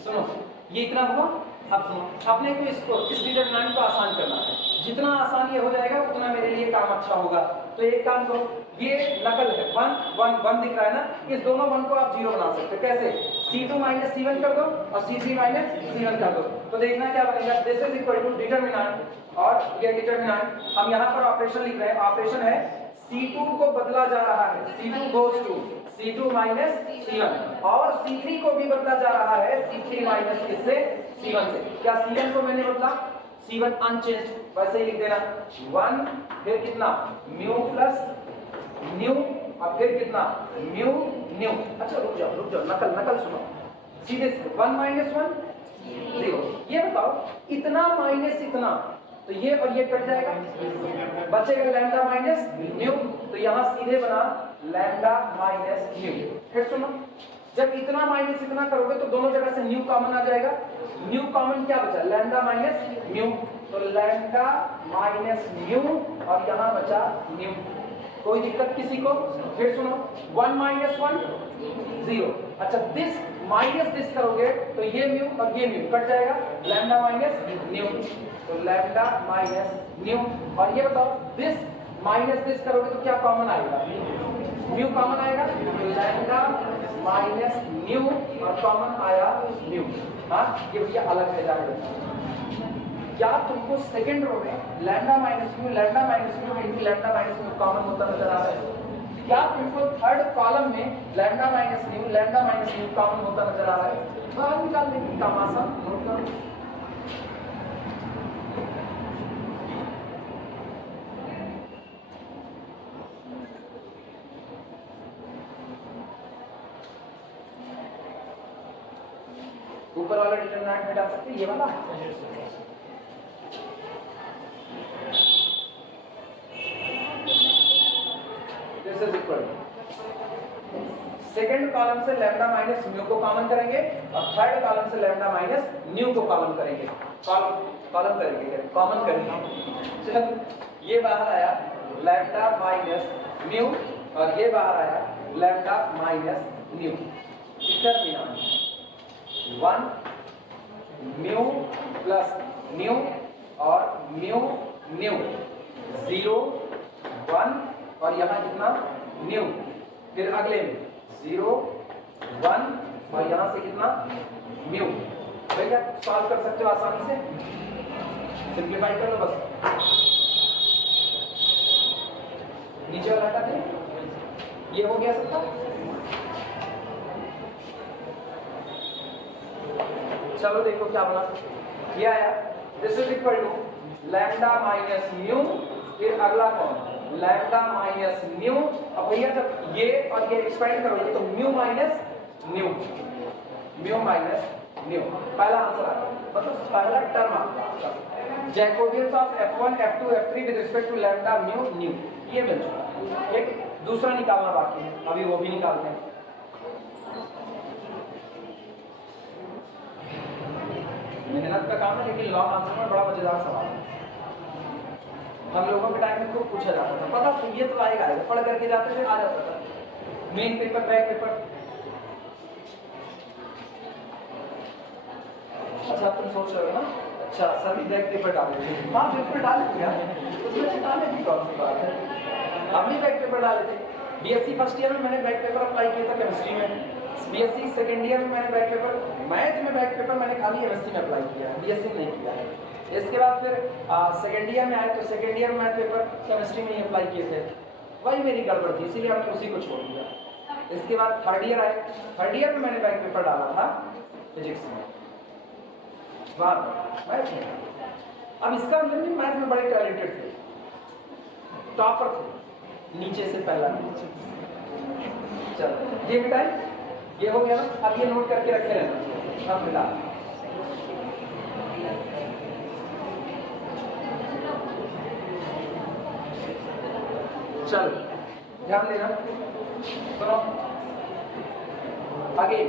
सुनो, ये इतना हुआ। अब सुनो, अपने को इसको इस डिटरमिनेंट को आसान करना है, जितना आसान ये हो जाएगा उतना मेरे लिए काम अच्छा होगा। तो एक काम करो, ये नकल है 1 1 1 दिख रहा है ना, इस दोनों 1 को आप 0 बना सकते हो। कैसे? C2 माइनस C1 कर दो और C3 माइनस C1 कर दो, तो देखना क्या बनेगा, this is equal to determinant और ये डिटरमिनेंट। हम यहाँ पर ऑपरेशन लिख रहे हैं, ऑपरेशन है C2 को बदला जा रहा है, C2 goes to C2 minus C1 और C3 को भी बदला जा रहा है C3 माइनस किससे? C1 से। क्या C1 को मैंने बदला, C1 अनचेंज, वैसे ही लिख देना 1, फिर कितना म्यू प्लस न्यू और फिर कितना म्यू न्यू। अच्छा रुक जाओ, नकल सुनो, सीधे 1 माइनस 1 0। ये बताओ इतना माइनस इतना, तो ये और ये कट जाएगा, बचेगा लैम्डा माइनस न्यू, तो यहाँ सीधे बना लैम्डा माइनस न्यू। फिर सुनो, जब इतना माइनस इतना करोगे तो दोनों जगह से न्यू कॉमन आ जाएगा, न्यू कॉमन क्या बचा लैम्डा माइनस न्यू, तो लैम्डा माइनस न्यू और यहाँ बचा न्यू। कोई दिक्कत किसी को? फिर सुनो 1 माइनस 1 0। अच्छा दिस माइनस दिस करोगे तो ये म्यू और ये म्यू कट जाएगा, लैम्डा माइनस न्यू, तो लैम्डा माइनस न्यू। और ये बताओ दिस माइनस दिस करोगे तो क्या कॉमन आएगा, म्यू कॉमन आएगा, तो लैम्डा माइनस न्यू और कॉमन आया न्यू। हाँ ये भैया अलग है जाएगा। क्या तुमको सेकंड रो में lambda minus mu into lambda minus mu common होता नजर आ रहा है? क्या तुमको थर्ड कॉलम में लैम्डा माइनस म्यू कॉमन होता नजर आ रहा है? बाहर निकालने की काम आसान, नोट करो। ऊपर वाला डिटरमिनेंट में डाल सकते हैं, ये वाला। This is equal, second column से लैम्डा माइनस म्यू को कॉमन करेंगे और थर्ड कॉलम से लैम्डा माइनस न्यू को कॉमन करेंगे, कॉमन करेंगे। चलो ये बाहर आया लैम्डा माइनस म्यू और ये बाहर आया lambda minus new. Determinant 1 mu plus new और म्यू न्यू 0 1 और यहाँ कितना न्यू, फिर अगले में 0 1 और यहाँ से कितना म्यू। भैया सॉल्व कर सकते हो आसानी से, सिंप्लीफाई कर लो बस। नीचे वाला हटा दे, ये हो गया सबका। चलो देखो क्या बना, ये आया this is equal to lambda minus mu, फिर अगला कौन लैम्डा माइनस न्यू। अब भैया जब ये और ये एक्सपेंड करोगे तो mu minus nu, mu minus nu, पहला आंसर आया, मतलब पहला टर्म आपका Jacobians of f1 f2 f3 with respect to lambda mu nu, ये मिल चुका। एक दूसरा निकालना बाकी है, अभी वो भी निकालते हैं। मेहनत का काम है लेकिन लॉन्ग आंसर में बड़ा मजेदार सवाल है। हम लोगों के टाइम में खूब पूछा जाता था, पता तो ये तो आएगा, पढ़ करके जाते थे आ जाता था। मेन पेपर बैक पेपर, अच्छा तुम सोच रहे हो ना, अच्छा सभी बैक पेपर डाले थे। हाँ पेपर डाले थे यार, उसमें चिताने की कौन सी बात है, हम भी बैक पेपर डाले थे। बीएससी फर्स्ट ईयर में मैंने बैक पेपर अप्लाई किया था केमिस्ट्री में, बीएससी सेकेंड ईयर में मैंने बैक पेपर, मैथ में बैक पेपर मैंने खाली एमएससी में अप्लाई किया है, बीएससी में नहीं किया है। इसके बाद फिर सेकेंड ईयर में आए तो सेकेंड ईयर में मैथ पेपर केमिस्ट्री में ही अप्लाई किए थे, वही मेरी गड़बड़ थी, इसीलिए हमने उसी को छोड़ दिया। इसके बाद थर्ड ईयर आए, थर्ड ईयर में मैंने बैक पेपर डाला था फिजिक्स में, मैथ में। अब इसका मतलब मैथ में बड़े टैलेंटेड थे, टॉपर थे, नीचे से पहला। चलो ये मिटाई, ये हो गया ना। अब ये नोट करके रखे रहना, अब मिटा चलो ध्यान देना, सुनो आगे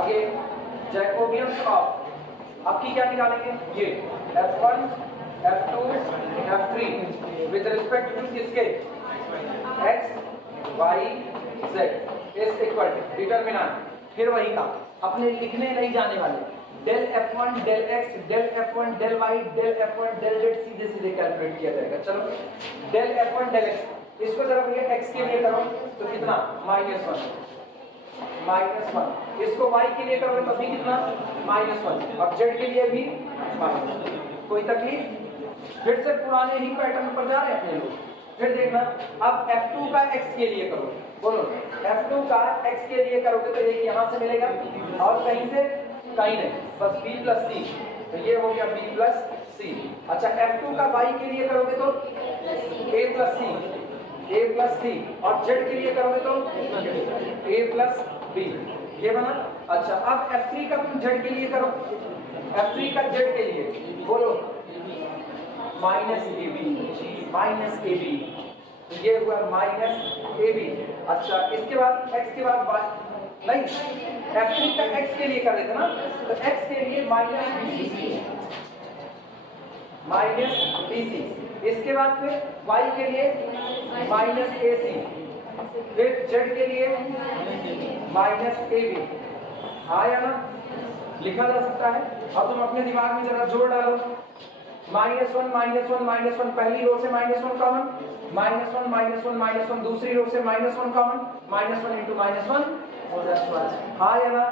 आगे जैकोबियंस ऑफ आपकी क्या निकालेंगे, ये f1 f2 f3 with respect to किसके x y z is equal to determinant. फिर वही का अपने लिखने नहीं जाने वाले, del f1 del x del f1 del y del f1 del z सीधे सीधे कैलकुलेट किया जाएगा। चलो डेल f1 डेल x, इसको जरा भैया x के लिए करो तो कितना -1, इसको y के लिए करोगे तो भी कितना -1 और z के लिए भी -1। कोई तकलीफ? फिर से पुराने ही पैटर्न पर जा रहे हैं अपने लोग। फिर देखना, अब f2 का x के लिए करो, बोलो f2 का x के लिए करोगे तो एक यहाँ से मिलेगा और कहीं से कहीं नहीं, बस b प्लस c, तो ये हो गया b प्लस c। अच्छा f2 का y के लिए करोगे तो a प्लस c और z के लिए करोगे तो a प्लस b, ये बना। अच्छा अब f3 का तुम z के लिए करो, f3 का z के लिए बोलो -ab, तो ये हुआ -ab। अच्छा इसके बाद x के बाद y नहीं, f3 का x के लिए कर देते ना, तो x के लिए -bc, इसके बाद फिर y के लिए -ac, फिर z के लिए -ab। हाँ या ना, लिखा जा सकता है। अब तुम अपने दिमाग में जरा जोड़ डालो, -1 पहली रो से -1 कॉमन, -1 दूसरी रो से -1 कॉमन, -1 into -1 हाँ या ना।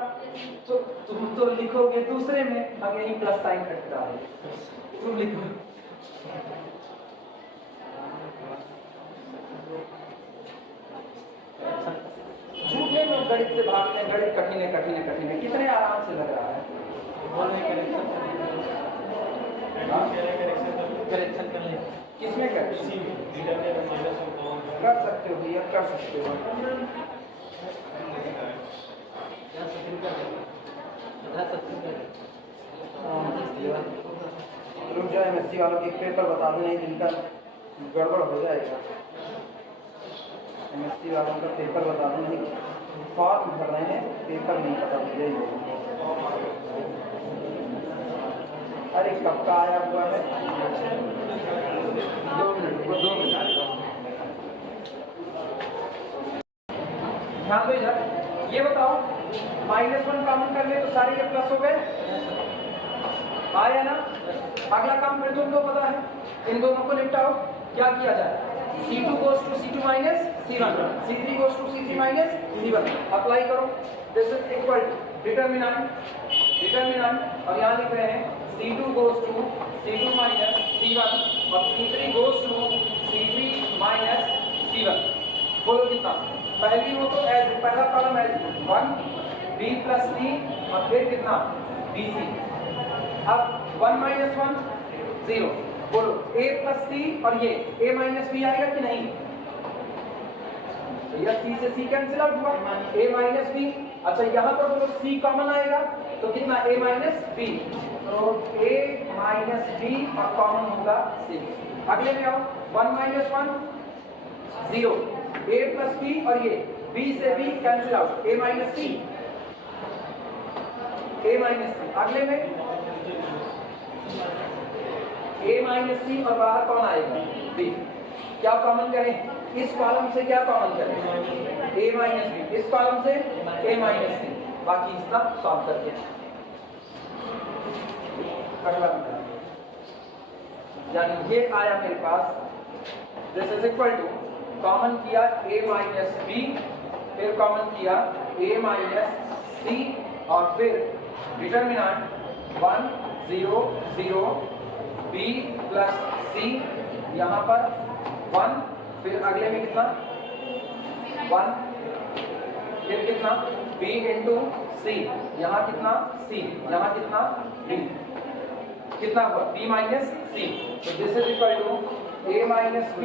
तो तुम तो लिखोगे दूसरे में, हम यही प्लस साइन हटता है, तुम लिखो झूठे लोग गणित से भागते हैं, गणित कठिन है, कितने आराम से लग रहा है करेक्शन कर ले, किसमें कर सकते हो भैया, कर सकते हो। रुक जाए, एमएससी वालों के पेपर बता दें, नहीं जिनका गड़बड़ हो जाएगा। एमएससी वालों का पेपर बता दें, नहीं फॉर्म भर रहे हैं, पेपर नहीं पता चल जाएगा। अरे कब का आया हुआ है? 2 मिनट। ध्यान दो इधर, ये बताओ -1 कॉमन कर ले तो सारे ये प्लस हो गए, आया ना? अगला काम फिर तुमको पता है, इन दोनों को निपटाओ। क्या किया जाए? C2 goes to C2 minus C1, C3 goes to C3 minus C1। Apply करो। दिस इज इक्वल डिटरमिनेंट, और यहाँ लिख रहे हैं C2 goes to C2 minus C1 और C3 goes to C3 minus C1। बोलो कितना? पहली वो तो एज पहला column as 1 B plus C और फिर कितना BC। अब 1 minus 1 0। बोलो A plus C और ये A minus B आएगा कि नहीं? यह C से C कैंसिल आउट हुआ, A minus B। अच्छा यहाँ पर बोलो C कॉमन आएगा तो कितना A minus B, तो A minus B और कॉमन होगा C। अगले में आओ 1 minus 1 0, A plus B और ये B से B cancel out, A minus C, A minus C। अगले में A minus C और बाहर कौन आएगा? B। क्या कॉमन करें? इस कॉलम से क्या कॉमन करें? A minus B। इस कॉलम से A minus C। बाकी इसका सॉल्व करके अगला यानी ये आया मेरे पास, this is equal to common किया A minus B, फिर कॉमन किया A minus C और फिर डिटरमिनेंट 1 0 0 B plus C, यहाँ पर 1, फिर अगले में कितना 1, फिर कितना B into C, यहाँ कितना C, यहाँ कितना B, कितना हुआ B minus C। तो this is equal to A minus B,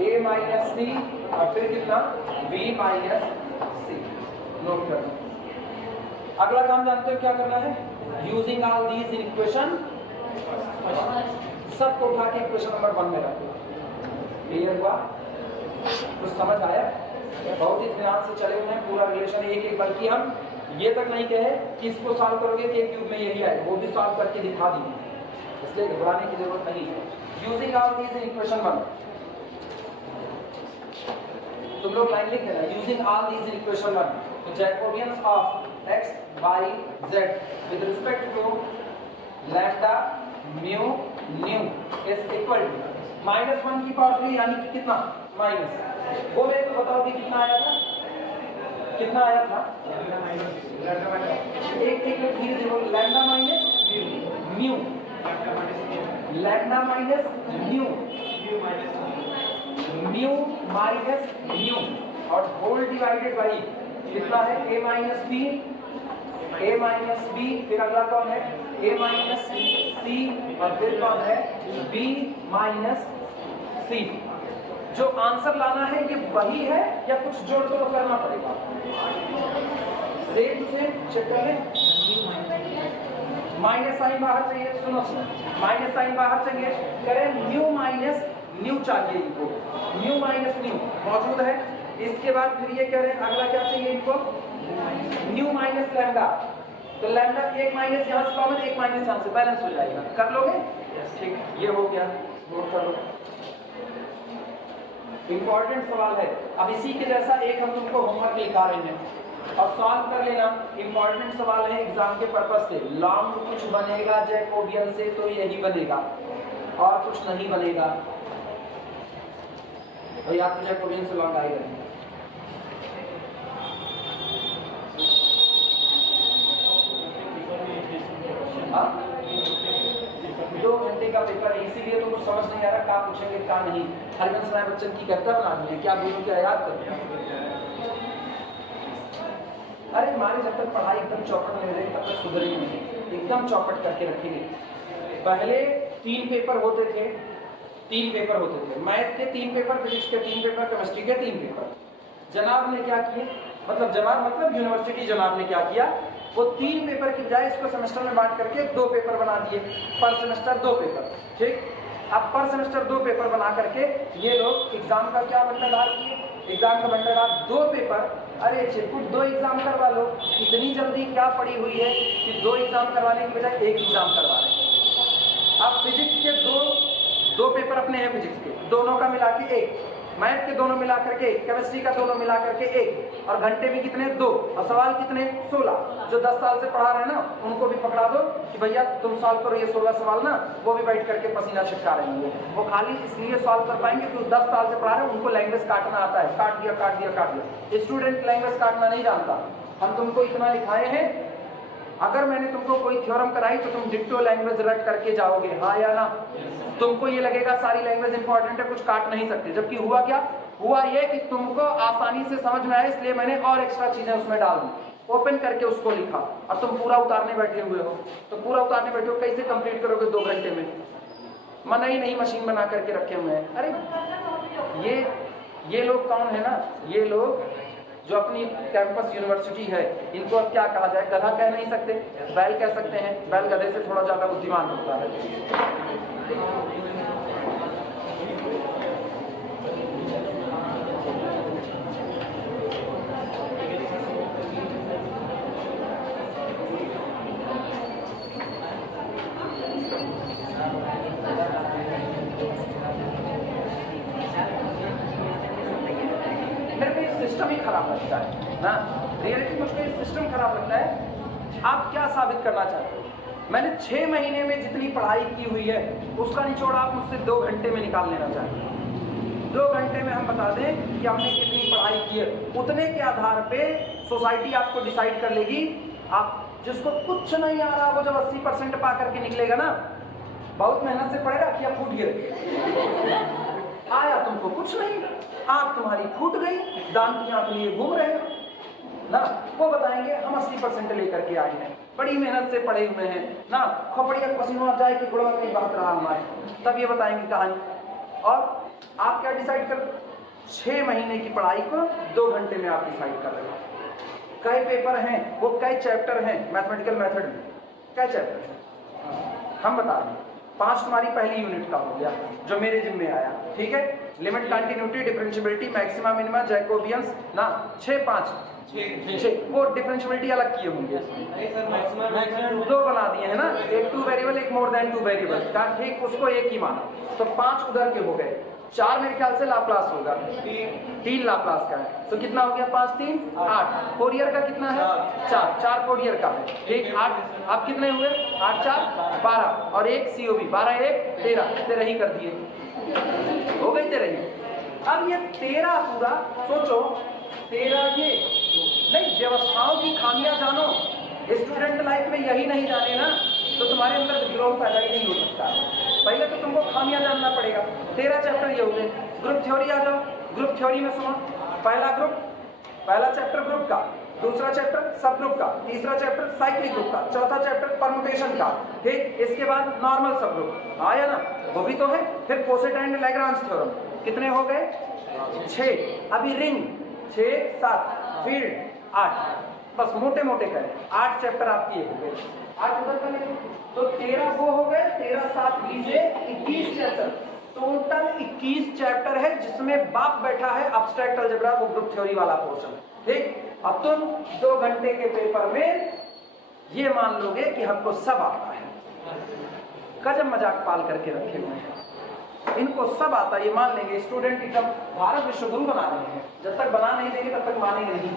A minus C और फिर कितना B minus C। नोट कर लो। अगला काम जानते हो क्या करना है? यूजिंग ऑल दीज इक्वेशन, सबको उठा के इक्वेशन नंबर 1 में रखो। क्लियर हुआ? कुछ समझ आया? बहुत ही ध्यान से चले हुए हैं, पूरा रिलेशन एक बल्कि हम ये तक नहीं कहे कि इसको सॉल्व करोगे कि एक क्यूब में यही आए, वो भी सॉल्व करके दिखा देंगे, इसलिए घबराने की जरूरत नहीं है। यूजिंग ऑल दीज इक्वेशन 1, तुम लोग लाइन लिख देना। Using all these equation 1, Jacobians of x y z with respect to lambda mu nu is equal to -1 की पावर 3 यानी कि कितना माइनस, वो मेरे को बताओ कि कितना आया था? कितना आया था? एक धीरे धीरे बोलो, lambda minus mu, lambda minus mu, mu minus mu और होल डिवाइडेड बाई कितना है? A minus B, A minus B, फिर अगला कौन है? A minus C और फिर कौन है? B minus C। जो आंसर लाना है ये वही है या कुछ जोड़ तोड़ करना पड़ेगा? सेम टू सेम चेक कर लें। माइनस साइन बाहर चाहिए, सुनो माइनस साइन बाहर चाहिए, करें न्यू माइनस न्यू चाहिए इनको, न्यू माइनस न्यू मौजूद है। इसके बाद फिर ये कह रहे हैं अगला क्या चाहिए इनको? न्यू माइनस लैम्डा, तो लैम्डा एक माइनस यहाँ से कॉमन, एक माइनस यहाँ से बैलेंस हो जाएगा। कर लोगे? ठीक, ये हो गया, नोट कर लो। इंपॉर्टेंट सवाल है, अब इसी के जैसा एक हम तुमको होमवर्क लिखा रहे हैं और सॉल्व कर लेना। इंपॉर्टेंट सवाल है एग्जाम के पर्पज से। लॉन्ग कुछ बनेगा जैकोबियन से तो यही बनेगा और कुछ नहीं बनेगा, और या तो जैकोबियन से लॉन्ग आएगा। 2 घंटे का पेपर है, इसीलिए तो कुछ समझ नहीं आ रहा क्या पूछेंगे क्या नहीं। हरिवंश राय बच्चन की कविता बनानी है, क्या बोलूं, क्या याद करूं? अरे हमारे जब तक पढ़ाई एकदम चौपट नहीं रहेगी तब तक सुधरेगी नहीं, एकदम चौपट करके रखेंगे। पहले 3 पेपर होते थे, 3 पेपर होते थे, मैथ के 3 पेपर, फिजिक्स के 3 पेपर, केमिस्ट्री के 3 पेपर। जनाब ने क्या किए, मतलब जनाब मतलब यूनिवर्सिटी जनाब ने क्या किया वो 3 पेपर की बजाय इसको सेमेस्टर में बांट करके 2 पेपर बना दिए, पर सेमेस्टर 2 पेपर। ठीक, अब पर सेमेस्टर 2 पेपर बना करके ये लोग एग्जाम का क्या बंटाधार किए, एग्जाम का बंटाधार 2 पेपर। अरे चिरकुट 2 एग्जाम करवा लो, इतनी जल्दी क्या पड़ी हुई है कि 2 एग्जाम करवाने की बजाय 1 एग्जाम करवा रहे हैं। अब फिजिक्स के दो पेपर अपने हैं, फिजिक्स के दोनों का मिला के 1, मैथ के दोनों मिला करके 1, केमिस्ट्री का दोनों मिला करके 1, और घंटे भी कितने 2, और सवाल कितने 16। जो 10 साल से पढ़ा रहे हैं ना उनको भी पकड़ा दो कि भैया तुम सॉल्व करो ये 16 सवाल ना, वो भी बैठ करके पसीना छिटका रहे हैं। वो खाली इसलिए सॉल्व कर पाएंगे क्योंकि 10 साल से पढ़ा रहे हैं, उनको लैंग्वेज काटना आता है, काट दिया काट दिया काट दिया। स्टूडेंट लैंग्वेज काटना नहीं जानता। हम तुमको इतना लिखाए हैं, अगर मैंने तुमको कोई थ्योरम कराई तो तुम डिक्टो लैंग्वेज रट करके जाओगे, हाँ या ना। तुमको ये लगेगा सारी लैंग्वेज इंपॉर्टेंट है, कुछ काट नहीं सकते, जबकि हुआ क्या, हुआ ये कि तुमको आसानी से समझ में आए इसलिए मैंने और एक्स्ट्रा चीजें उसमें डाल दी, ओपन करके उसको लिखा, और तुम पूरा उतारने बैठे हुए हो। तो पूरा उतारने बैठे हो, कैसे कंप्लीट करोगे 2 घंटे में? मना ही नहीं, मशीन बना करके रखे हुए हैं। अरे ये लोग कौन है ना, ये लोग जो अपनी कैंपस यूनिवर्सिटी है, इनको अब क्या कहा जाए, गधा कह नहीं सकते, बैल कह सकते हैं। बैल गधे से थोड़ा ज्यादा बुद्धिमान होता है। सिस्टम ही खराब लगता है ना, रियलिटी मुझको सिस्टम खराब लगता है। आप क्या साबित करना चाहते हो? मैंने 6 महीने में जितनी पढ़ाई की हुई है उसका निचोड़ आप मुझसे 2 घंटे में निकाल लेना चाहिए। 2 घंटे में हम बता दें कि हमने कितनी पढ़ाई की है, उतने के आधार पे सोसाइटी आपको डिसाइड कर लेगी। आप जिसको कुछ नहीं आ रहा वो जब 80% पा करके निकलेगा ना, बहुत मेहनत से पढ़ेगा कि आप फूट गिरे, आया तुमको कुछ नहीं, आंख तुम्हारी फूट गई, दान की आंख लिए घूम रहे हो ना, वो बताएंगे हम 80% लेकर के आए हैं, बड़ी मेहनत से पढ़े हुए हैं ना, खोपड़िया पसीना जाए कि गुड़वा कहीं बात रहा हमारे, तब ये बताएंगे कहानी। और आप क्या डिसाइड कर, 6 महीने की पढ़ाई को 2 घंटे में आप डिसाइड कर रहे हो। कई पेपर हैं, वो कई चैप्टर हैं मैथमेटिकल मेथड में, कई चैप्टर हैं हम बता रहे हैं। 5 तुम्हारी पहली यूनिट का हो गया जो मेरे जिम्मे आया, ठीक है। Limit, continuity, differentiability, maxima, minima, Jacobians ना, 6 वो डिफरेंशियबिलिटी अलग किए होंगे, 2 बना दिए हैं ना, एक 2 वेरिएबल, एक मोर देन 2 वेरिएबल का, ठीक, उसको एक ही माना, तो 5 उधर के हो गए। 4 मेरे ख्याल से लाप्लास होगा, 3 लाप्लास का है, तो कितना हो गया, 5 3 8। फोरियर का कितना है, 4 फोरियर का है, ठीक, 8। अब कितने हुए, 8 4 12, और एक COB, 12 1 13 ही कर दिए, हो गई 13। अब ये 13 पूरा सोचो, 13 ये नहीं, व्यवस्थाओं की खामियां जानो। स्टूडेंट लाइफ में यही नहीं जाने ना तो तुम्हारे अंदर विद्रोह पैदा ही नहीं हो सकता। पहले तो तुमको खामियां जानना पड़ेगा। 13 चैप्टर ये हो गए। ग्रुप थ्योरी आ जाओ, ग्रुप थ्योरी में सुनो, पहला चैप्टर ग्रुप का, दूसरा चैप्टर सब ग्रुप का, तीसरा चैप्टर साइक्लिक ग्रुप का, चौथा चैप्टर परम्यूटेशन का, ठीक, इसके बाद नॉर्मल सब ग्रुप आया ना, वो भी तो है। फिर कोसेट एंड लैग्रांज थ्योरम, कितने हो गए, 6। अभी रिंग 6 7, फील्ड 8, बस मोटे मोटे करें 8 चैप्टर आपके हो गए। 8 उधर का लेंगे तो 13 वो हो गए, 13 7 20 21 चैप्टर, टोटल 21 चैप्टर है जिसमें बाप बैठा है एब्स्ट्रैक्ट अलजेब्रा, वो ग्रुप थ्योरी वाला पोर्शन, ठीक। अब तुम 2 घंटे के पेपर में ये मान लोगे कि हमको सब आता है, गजब मजाक पाल करके रखे हुए हैं, इनको सब आता है, ये मान लेंगे। स्टूडेंट एकदम भारत विश्वगुरु बना रहे हैं, जब तक बना नहीं देंगे तब तक मानेंगे नहीं।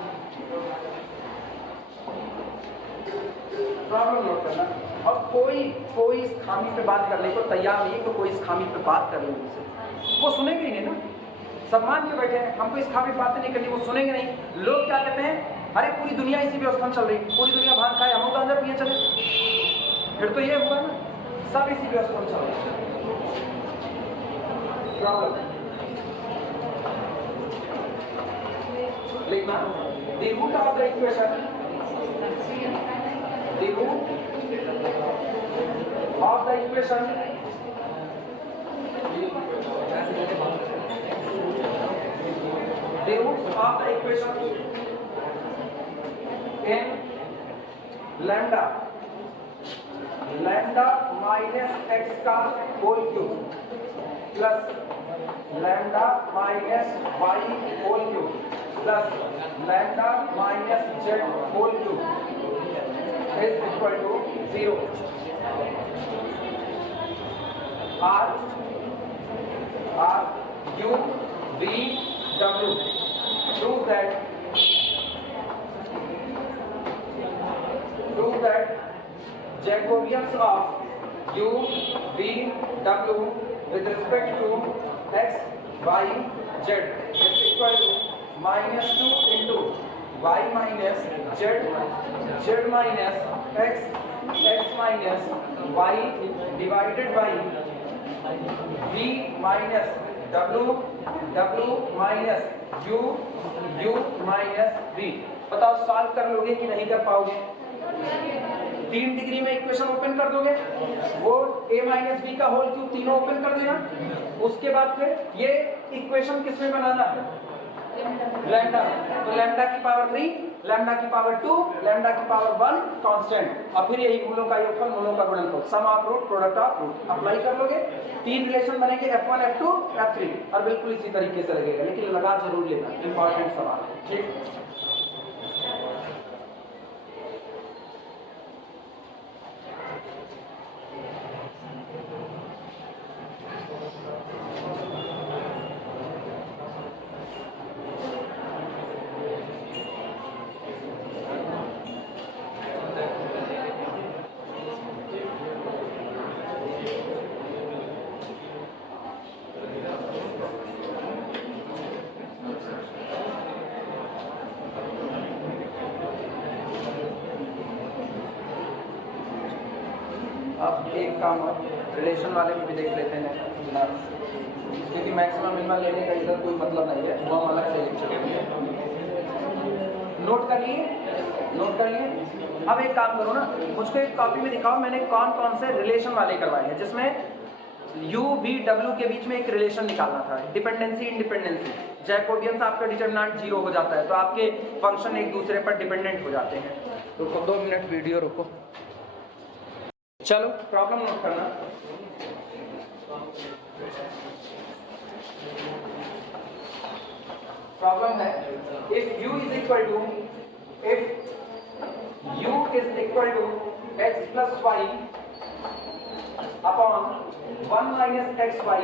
प्रॉब्लम नोट करना। और कोई इस खामी पे बात करने को तैयार नहीं है, तो कोई इस खामी पे बात कर ले उनसे, वो सुनेंगे ही नहीं ना, सब मान के बैठे हैं हमको इस खामी पे बातें नहीं करनी, वो सुनेंगे नहीं। लोग क्या कहते हैं, अरे पूरी दुनिया इसी व्यवस्था में चल रही, पूरी दुनिया भांग खाए हम गांजा पिए चले, फिर तो ये हुआ ना, सब इसी व्यवस्था में चल रही। लिखना the root of the equation, the root of the equation the roots of the equation n lambda minus X का whole cube plus lambda minus Y whole cube plus lambda minus Z whole cube is equal to 0. R U V W. Prove that Jacobians of U V W with respect to x y z is equal to -2 into y minus z minus x minus y divided by v minus w minus u minus v. बताओ solve कर लोगे कि नहीं कर पाओगे? 3 degree में equation open कर दोगे, वो a माइनस बी का होल क्यूब तीनों ओपन कर देना. उसके बाद फिर ये इक्वेशन किस में बनाना है? लैम्डा. तो लैम्डा की पावर 3, लैम्डा की पावर 2, लैम्डा की पावर 1 कांस्टेंट, और फिर यही मूलों का योगफल, मूलों का गुणनफल, sum of root, product of root. Apply कर लोगे, 3 रिलेशन बनेंगे f1 f2 f3, और बिल्कुल इसी तरीके से लगेगा. लेकिन लगा जरूर लेना, इंपॉर्टेंट सवाल है. ठीक. अब एक काम रिलेशन वाले में भी देख लेते हैं ना, क्योंकि मैक्सिमम मिनिमम लेने का इधर कोई मतलब नहीं है, वो हम अलग से लेंगे. नोट कर लिए. अब एक काम करो ना, मुझको एक कॉपी में दिखाओ मैंने कौन कौन से रिलेशन वाले करवाए हैं जिसमें यू वी डब्ल्यू के बीच में एक रिलेशन निकालना था. Dependency independency. जैकोबियंस आपका डिटरमिनेंट 0 हो जाता है, तो आपके फंक्शन एक दूसरे पर डिपेंडेंट हो जाते हैं. रुको 2 मिनट, वीडियो रुको. चलो प्रॉब्लम नोट करना. प्रॉब्लम है if u is equal to x plus Y upon 1 minus X Y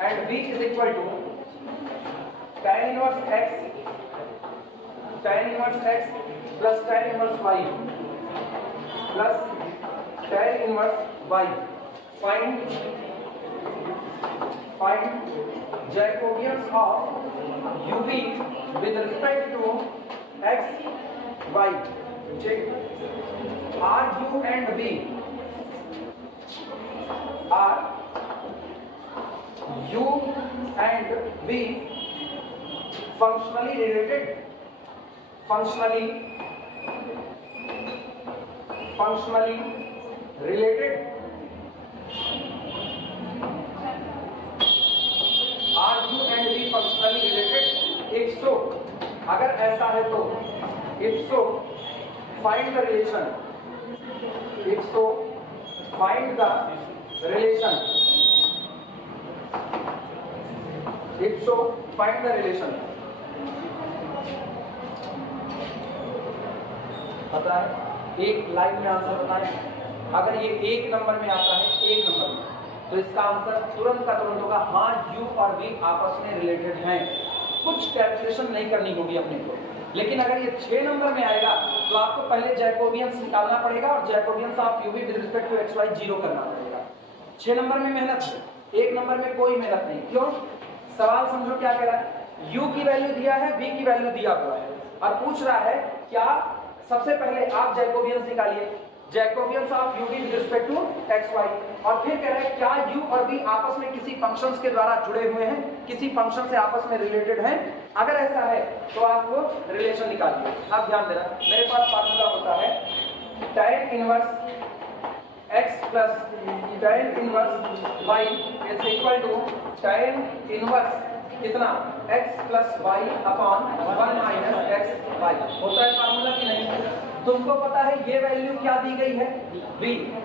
and v is equal to tan inverse x plus tan inverse y plus tan inverse y. Find Jacobians of UV with respect to x, y. Check. R, U and V are U and V functionally related. Functionally related. Are U and V functionally related? If so, अगर ऐसा है तो if so, find the relation. If so, find the relation. If so, find the relation. पता है? एक line में answer बताएं. अगर ये 1 नंबर में आता है, 1 नंबर में, तो इसका आंसर तुरंत का तुरंत होगा हाँ u और v आपस में रिलेटेड हैं. कुछ कैलकुलेशन नहीं करनी होगी अपने को. लेकिन अगर ये 6 नंबर में आएगा तो आपको पहले जैकोबियंस निकालना पड़ेगा और Jacobians of u v with respect to x y 0 करना पड़ेगा. 6 नंबर में मेहनत है, 1 नंबर में कोई मेहनत नहीं. क्यों? सवाल समझो क्या कह रहा है. u की वैल्यू दिया है, v की वैल्यू दिया हुआ है और पूछ रहा है क्या. सबसे पहले आप जैकोबियंस निकालिए, Jacobians of u v with respect to x y, और फिर कह रहे हैं क्या u और v आपस में किसी फंक्शंस के द्वारा जुड़े हुए हैं, किसी फंक्शन से आपस में रिलेटेड हैं. अगर ऐसा है तो आप वो रिलेशन निकालिए. आप ध्यान देना, मेरे पास फार्मूला होता है tan inverse x plus tan inverse y is equal to tan inverse कितना x plus Y upon 1 minus X Y होता है फार्मूला कि नहीं? तुमको पता है ये वैल्यू क्या दी गई है v,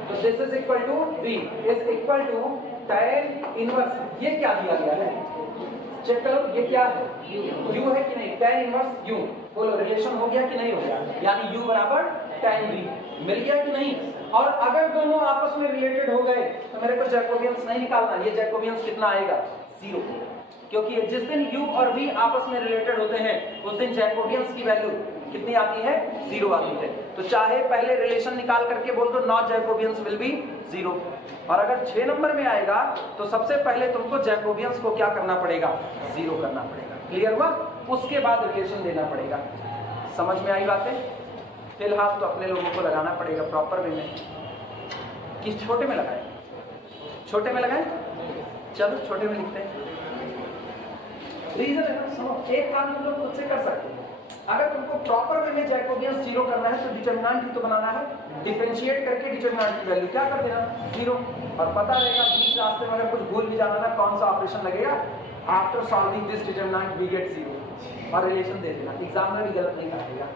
तो this is equal to v is equal to tan inverse, ये क्या दिया गया है चेक करो, ये क्या है u है कि नहीं? tan इनवर्स u, बोलो रिलेशन हो गया कि नहीं हो गया? यानी u बराबर tan v मिल गया कि नहीं? और अगर दोनों आपस में रिलेटेड हो गए तो मेरे को जैकोबियंस नहीं निकालना, ये जैकोबियंस कितना आएगा 0, क्योंकि जिस दिन u और v आपस में रिलेटेड होते हैं उस दिन जैकोबियंस की वैल्यू कितनी आती है 0 आती है। तो चाहे पहले रिलेशन निकाल करके बोल दो नॉट जैकोबियंस विल बी 0, और अगर 6 नंबर में आएगा तो सबसे पहले तुमको जैकोबियंस को क्या करना पड़ेगा 0 करना पड़ेगा। क्लियर हुआ? उसके बाद रिलेशन देना पड़ेगा। समझ में आई बातें? फिलहाल तो अपने लोगों को लगाना पड़ेगा प्रॉपर वे में। किस छोटे में लगाए? छोटे में लगाए? चलो छोटे में लिखते हैं। रीजन है ना, सुनो, एक काम तुम लोग खुद से कर सकते हो। अगर तुमको प्रॉपर वे में जैकोबियंस 0 करना है तो डिटरमिनेंट ही तो बनाना है, डिफरेंशिएट करके डिटरमिनेंट की वैल्यू क्या कर देना 0, और पता रहेगा बीच रास्ते में अगर कुछ भूल भी जाना ना कौन सा ऑपरेशन लगेगा, after solving this determinant we get 0 और रिलेशन दे देना। एग्जाम में भी गलत नहीं करेगा।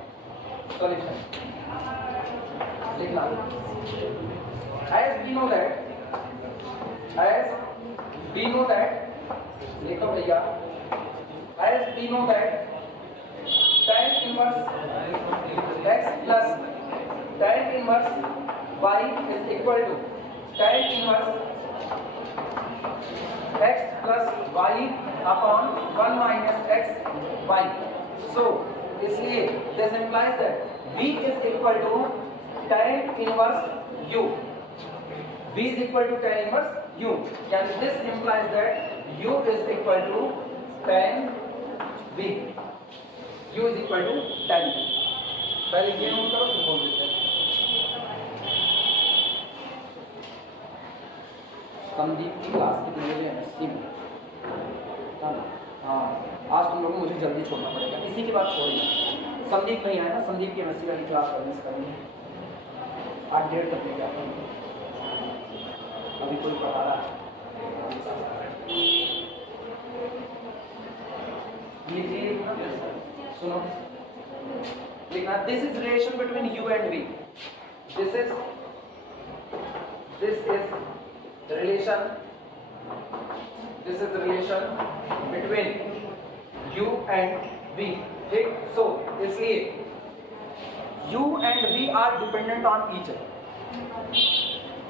सॉल्यूशन लिखना, as we know that लिखो भैया, as we know that tan inverse x plus tan inverse y is equal to tan inverse x plus y upon 1 minus x y. So इसलिए this implies that v is equal to tan inverse u. v is equal to tan inverse u. And this implies that u is equal to tan v. u is equal to tan v. पहले ये note करो फिर बोल देते हैं। संदीप की class कितने बजे है? 80 मिनट। हाँ, आज तुम लोगों को मुझे जल्दी छोड़ना पड़ेगा, इसी के बाद छोड़ना। संदीप नहीं आया ना, संदीप की एमएससी वाली क्लास करनी है 8:30 तक लेके आता हूँ। अभी कोई पढ़ा रहा है ये सुनो, देखना, this is relation between u and v. This is relation between u and v. ठीक, सो इसलिए u and v are dependent on each other,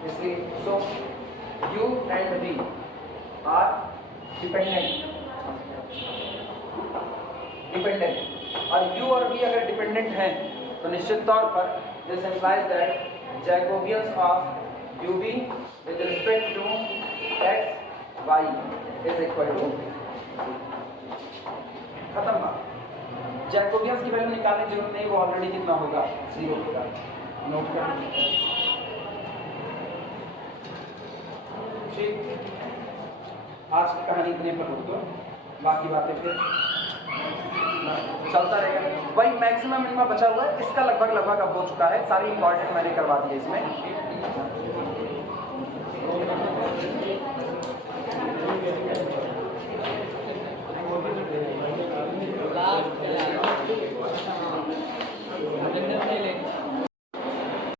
इसलिए so u and v are dependent, और u और v अगर dependent हैं तो निश्चित तौर पर this implies that Jacobians of uv with respect to x y is equal to, खत्म बात। जैकोबियंस की वैल्यू निकालने की जरूरत नहीं, वो ऑलरेडी कितना होगा 0 होगा। नोट कर, ठीक, आज की कहानी इतने पर रुक दो, बाकी बातें फिर चलता रहेगा। वही मैक्सिमम मिनिमम बचा हुआ है, इसका लगभग अब हो चुका है, सारी इंपॉर्टेंट मैंने करवा दिए इसमें।